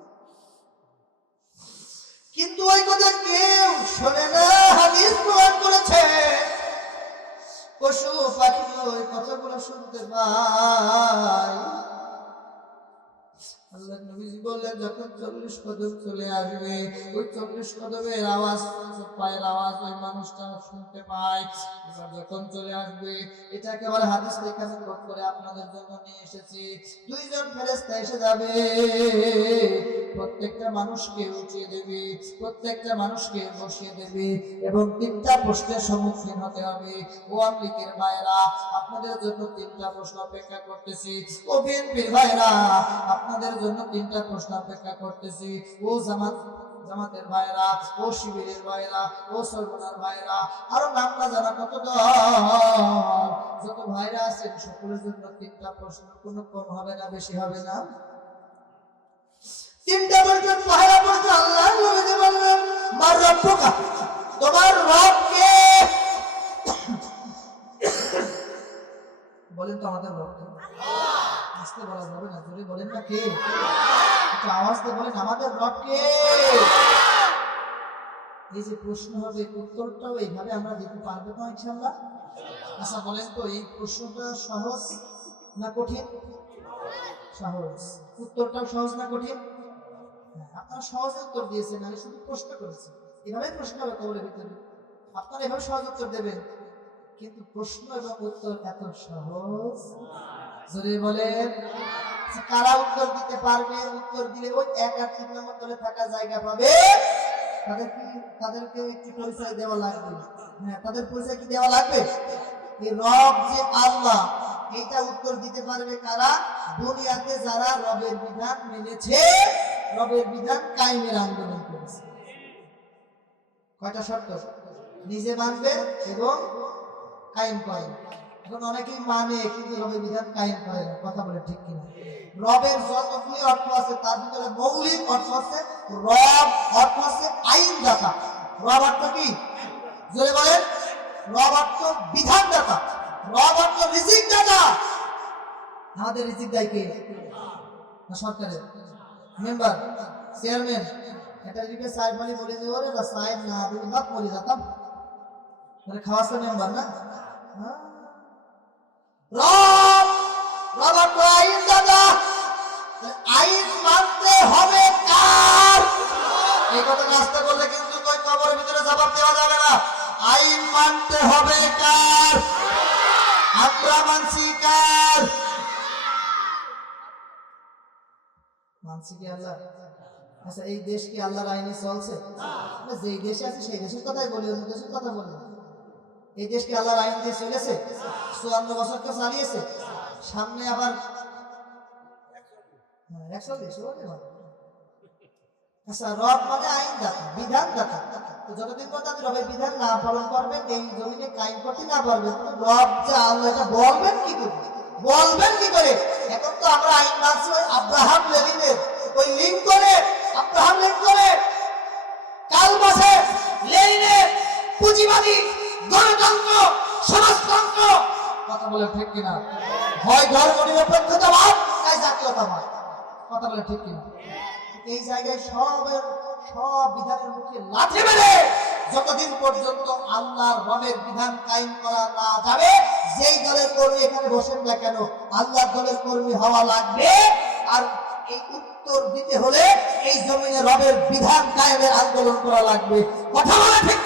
কিন্তু ওই কথা কেউ শোনে না। হাদিস প্রমাণ করেছে পশু পাখি ওই কথাগুলো শুনতে পায়। আল্লাহ নবীজি বললেন যখন 40 কদম চলে আসবে ওই 40 কদমের আওয়াজ পায়ের আওয়াজ ওই মানুষটা শুনতে পায়। এবার যখন চলে আসবে এটা একেবারে হাদিস থেকে আমি কোট করে আপনাদের জন্য নিয়ে এসেছি। দুইজন ফেরেশতা এসে যাবে, প্রত্যেকটা মানুষকে উঠিয়ে দেবে, প্রত্যেকটা মানুষকে বসিয়ে দেবে এবং তিনটা প্রশ্নের সম্মুখীন হতে হবে। ও আমলিকের ভাইরা আপনাদের জন্য তিনটা প্রশ্ন অপেক্ষা করতেছি। ও বিএনপির ভাইরা আপনাদের জন্য তিনটা প্রশ্ন অপেক্ষা করতেছি। ও জামাতের ভাইরা, ও শিবিরের ভাইরা, ও সরবনার ভাইরা, আরো নাম না জানা কত দল যত ভাইরা আছেন সকলের জন্য তিনটা প্রশ্ন, কোনো কম হবে না বেশি হবে না। তিনটা প্রশ্ন। পহেলা প্রশ্ন আল্লাহ নবী বললেন মার রব্বুকা, তোমার রব কে? বলেন তো আমাদের রব কে? আস্তে বলা যাবে না, জোরে বলেন না কে? একটু আওয়াজ দিয়ে বলেন আমাদের রব কে? এই যে প্রশ্ন হবে উত্তরটাও এইভাবে আমরা দিতে পারবো না ইনশাআল্লাহ। আচ্ছা বলেন তো এই প্রশ্নটা সহজ না কঠিন? সহজ। উত্তরটাও সহজ না কঠিন? হ্যাঁ, আপনারা সহজে উত্তর দিয়েছেন, আমি শুধু প্রশ্ন করেছি। এভাবে প্রশ্ন হবে কবরের ভিতরে, আপনারা এভাবে সহজ উত্তর দেবেন, কিন্তু প্রশ্ন এবং উত্তর এত সহজ যদি বলেন। আচ্ছা, কারা উত্তর দিতে পারবে? উত্তর দিলে ওই 1 আর 3 নম্বর দলে থাকা জায়গা পাবে। তাদেরকে একটি পরিচয় দেওয়া লাগবে। হ্যাঁ, তাদের পরিচয় কি দেওয়া লাগবে? এই রব যে আল্লাহ, এইটা উত্তর দিতে পারবে কারা? দুনিয়াতে যারা রবের বিধান মেনেছে, রবের বিধান কায়েমের আন্দোলন করেছে। কয়টা শর্ত? নিজে মানবে এবং কায়েম করে। এখন অনেকেই মানে কিন্তু রবের বিধান কায়েম করে না, কথা বলে ঠিক কিনা? রবের যতগুলি অর্থ আছে তার ভিতরে মৌলিক অর্থ আছে রব, অর্থ আছে আইনদাতা। রব অর্থ কি? জোরে বলেন। রব অর্থ বিধানদাতা, রব অর্থ রিজিক দাতা। আমাদের রিজিক দেয় কে? না সরকারের মেম্বার, চেয়ারম্যান। এটা যদি সাহেব মালি বলে যে ওরে না সাহেব না দিলে বাপ মরে যেতাম, তাহলে খাওয়াছে মেম্বার না? রব, রব অর্থ আইনদাতা। আইন মানতে হবে কার? এই কথা নাস্তা করলে কিন্তু কই কবরের ভিতরে জবাব দেওয়া যাবে না। আইন মানতে হবে কার? আমরা মানছি কার? মানছি কি আল্লাহ? আচ্ছা, এই দেশ কি আল্লাহর আইনে চলছে? আমরা যেই দেশে আছি সেই দেশের কথাই বলি, অন্য দেশের কথা বলি না। এই দেশ কি আল্লাহর আইন দিয়ে চলেছে? 54 বছর কেউ চালিয়েছে, সামনে আবার 41। আচ্ছা, রব মানে আইনদাতা, বিধানদাতা। তো যতদিন পর্যন্ত আপনি রবের বিধান না পালন করবেন, এই জমিনে কায়েম করতে না পারবেন, রব যে আল্লাহ এটা বলবেন কি করে? বলবেন কি করে? এখন তো আমরা আইন মানছি ওই আব্রাহাম লিঙ্কনের, ওই লিঙ্কনের, আব্রাহাম লিঙ্কনের, কালবাসের, লেনিনের পুঁজিবাদী গণতন্ত্র, সমাজতন্ত্র। কথা বলে ঠিক কিনা? হয় ধর্ম নিরপেক্ষতাবাদ, তাই জাতীয়তাবাদ। কথা বলে ঠিক কিনা? এই জায়গায় সব বিধানের মুখে লাথি মেরে যতদিন পর্যন্ত আল্লাহর রবের বিধান কায়েম করা না যাবে, যেই দলের কর্মী এখানে বসেন না কেন, আল্লাহর দলের কর্মী হওয়া লাগবে। আর এই উত্তর দিতে হলে এই জমিনে রবের বিধান কায়েমের আন্দোলন করা লাগবে। কথা বলে ঠিক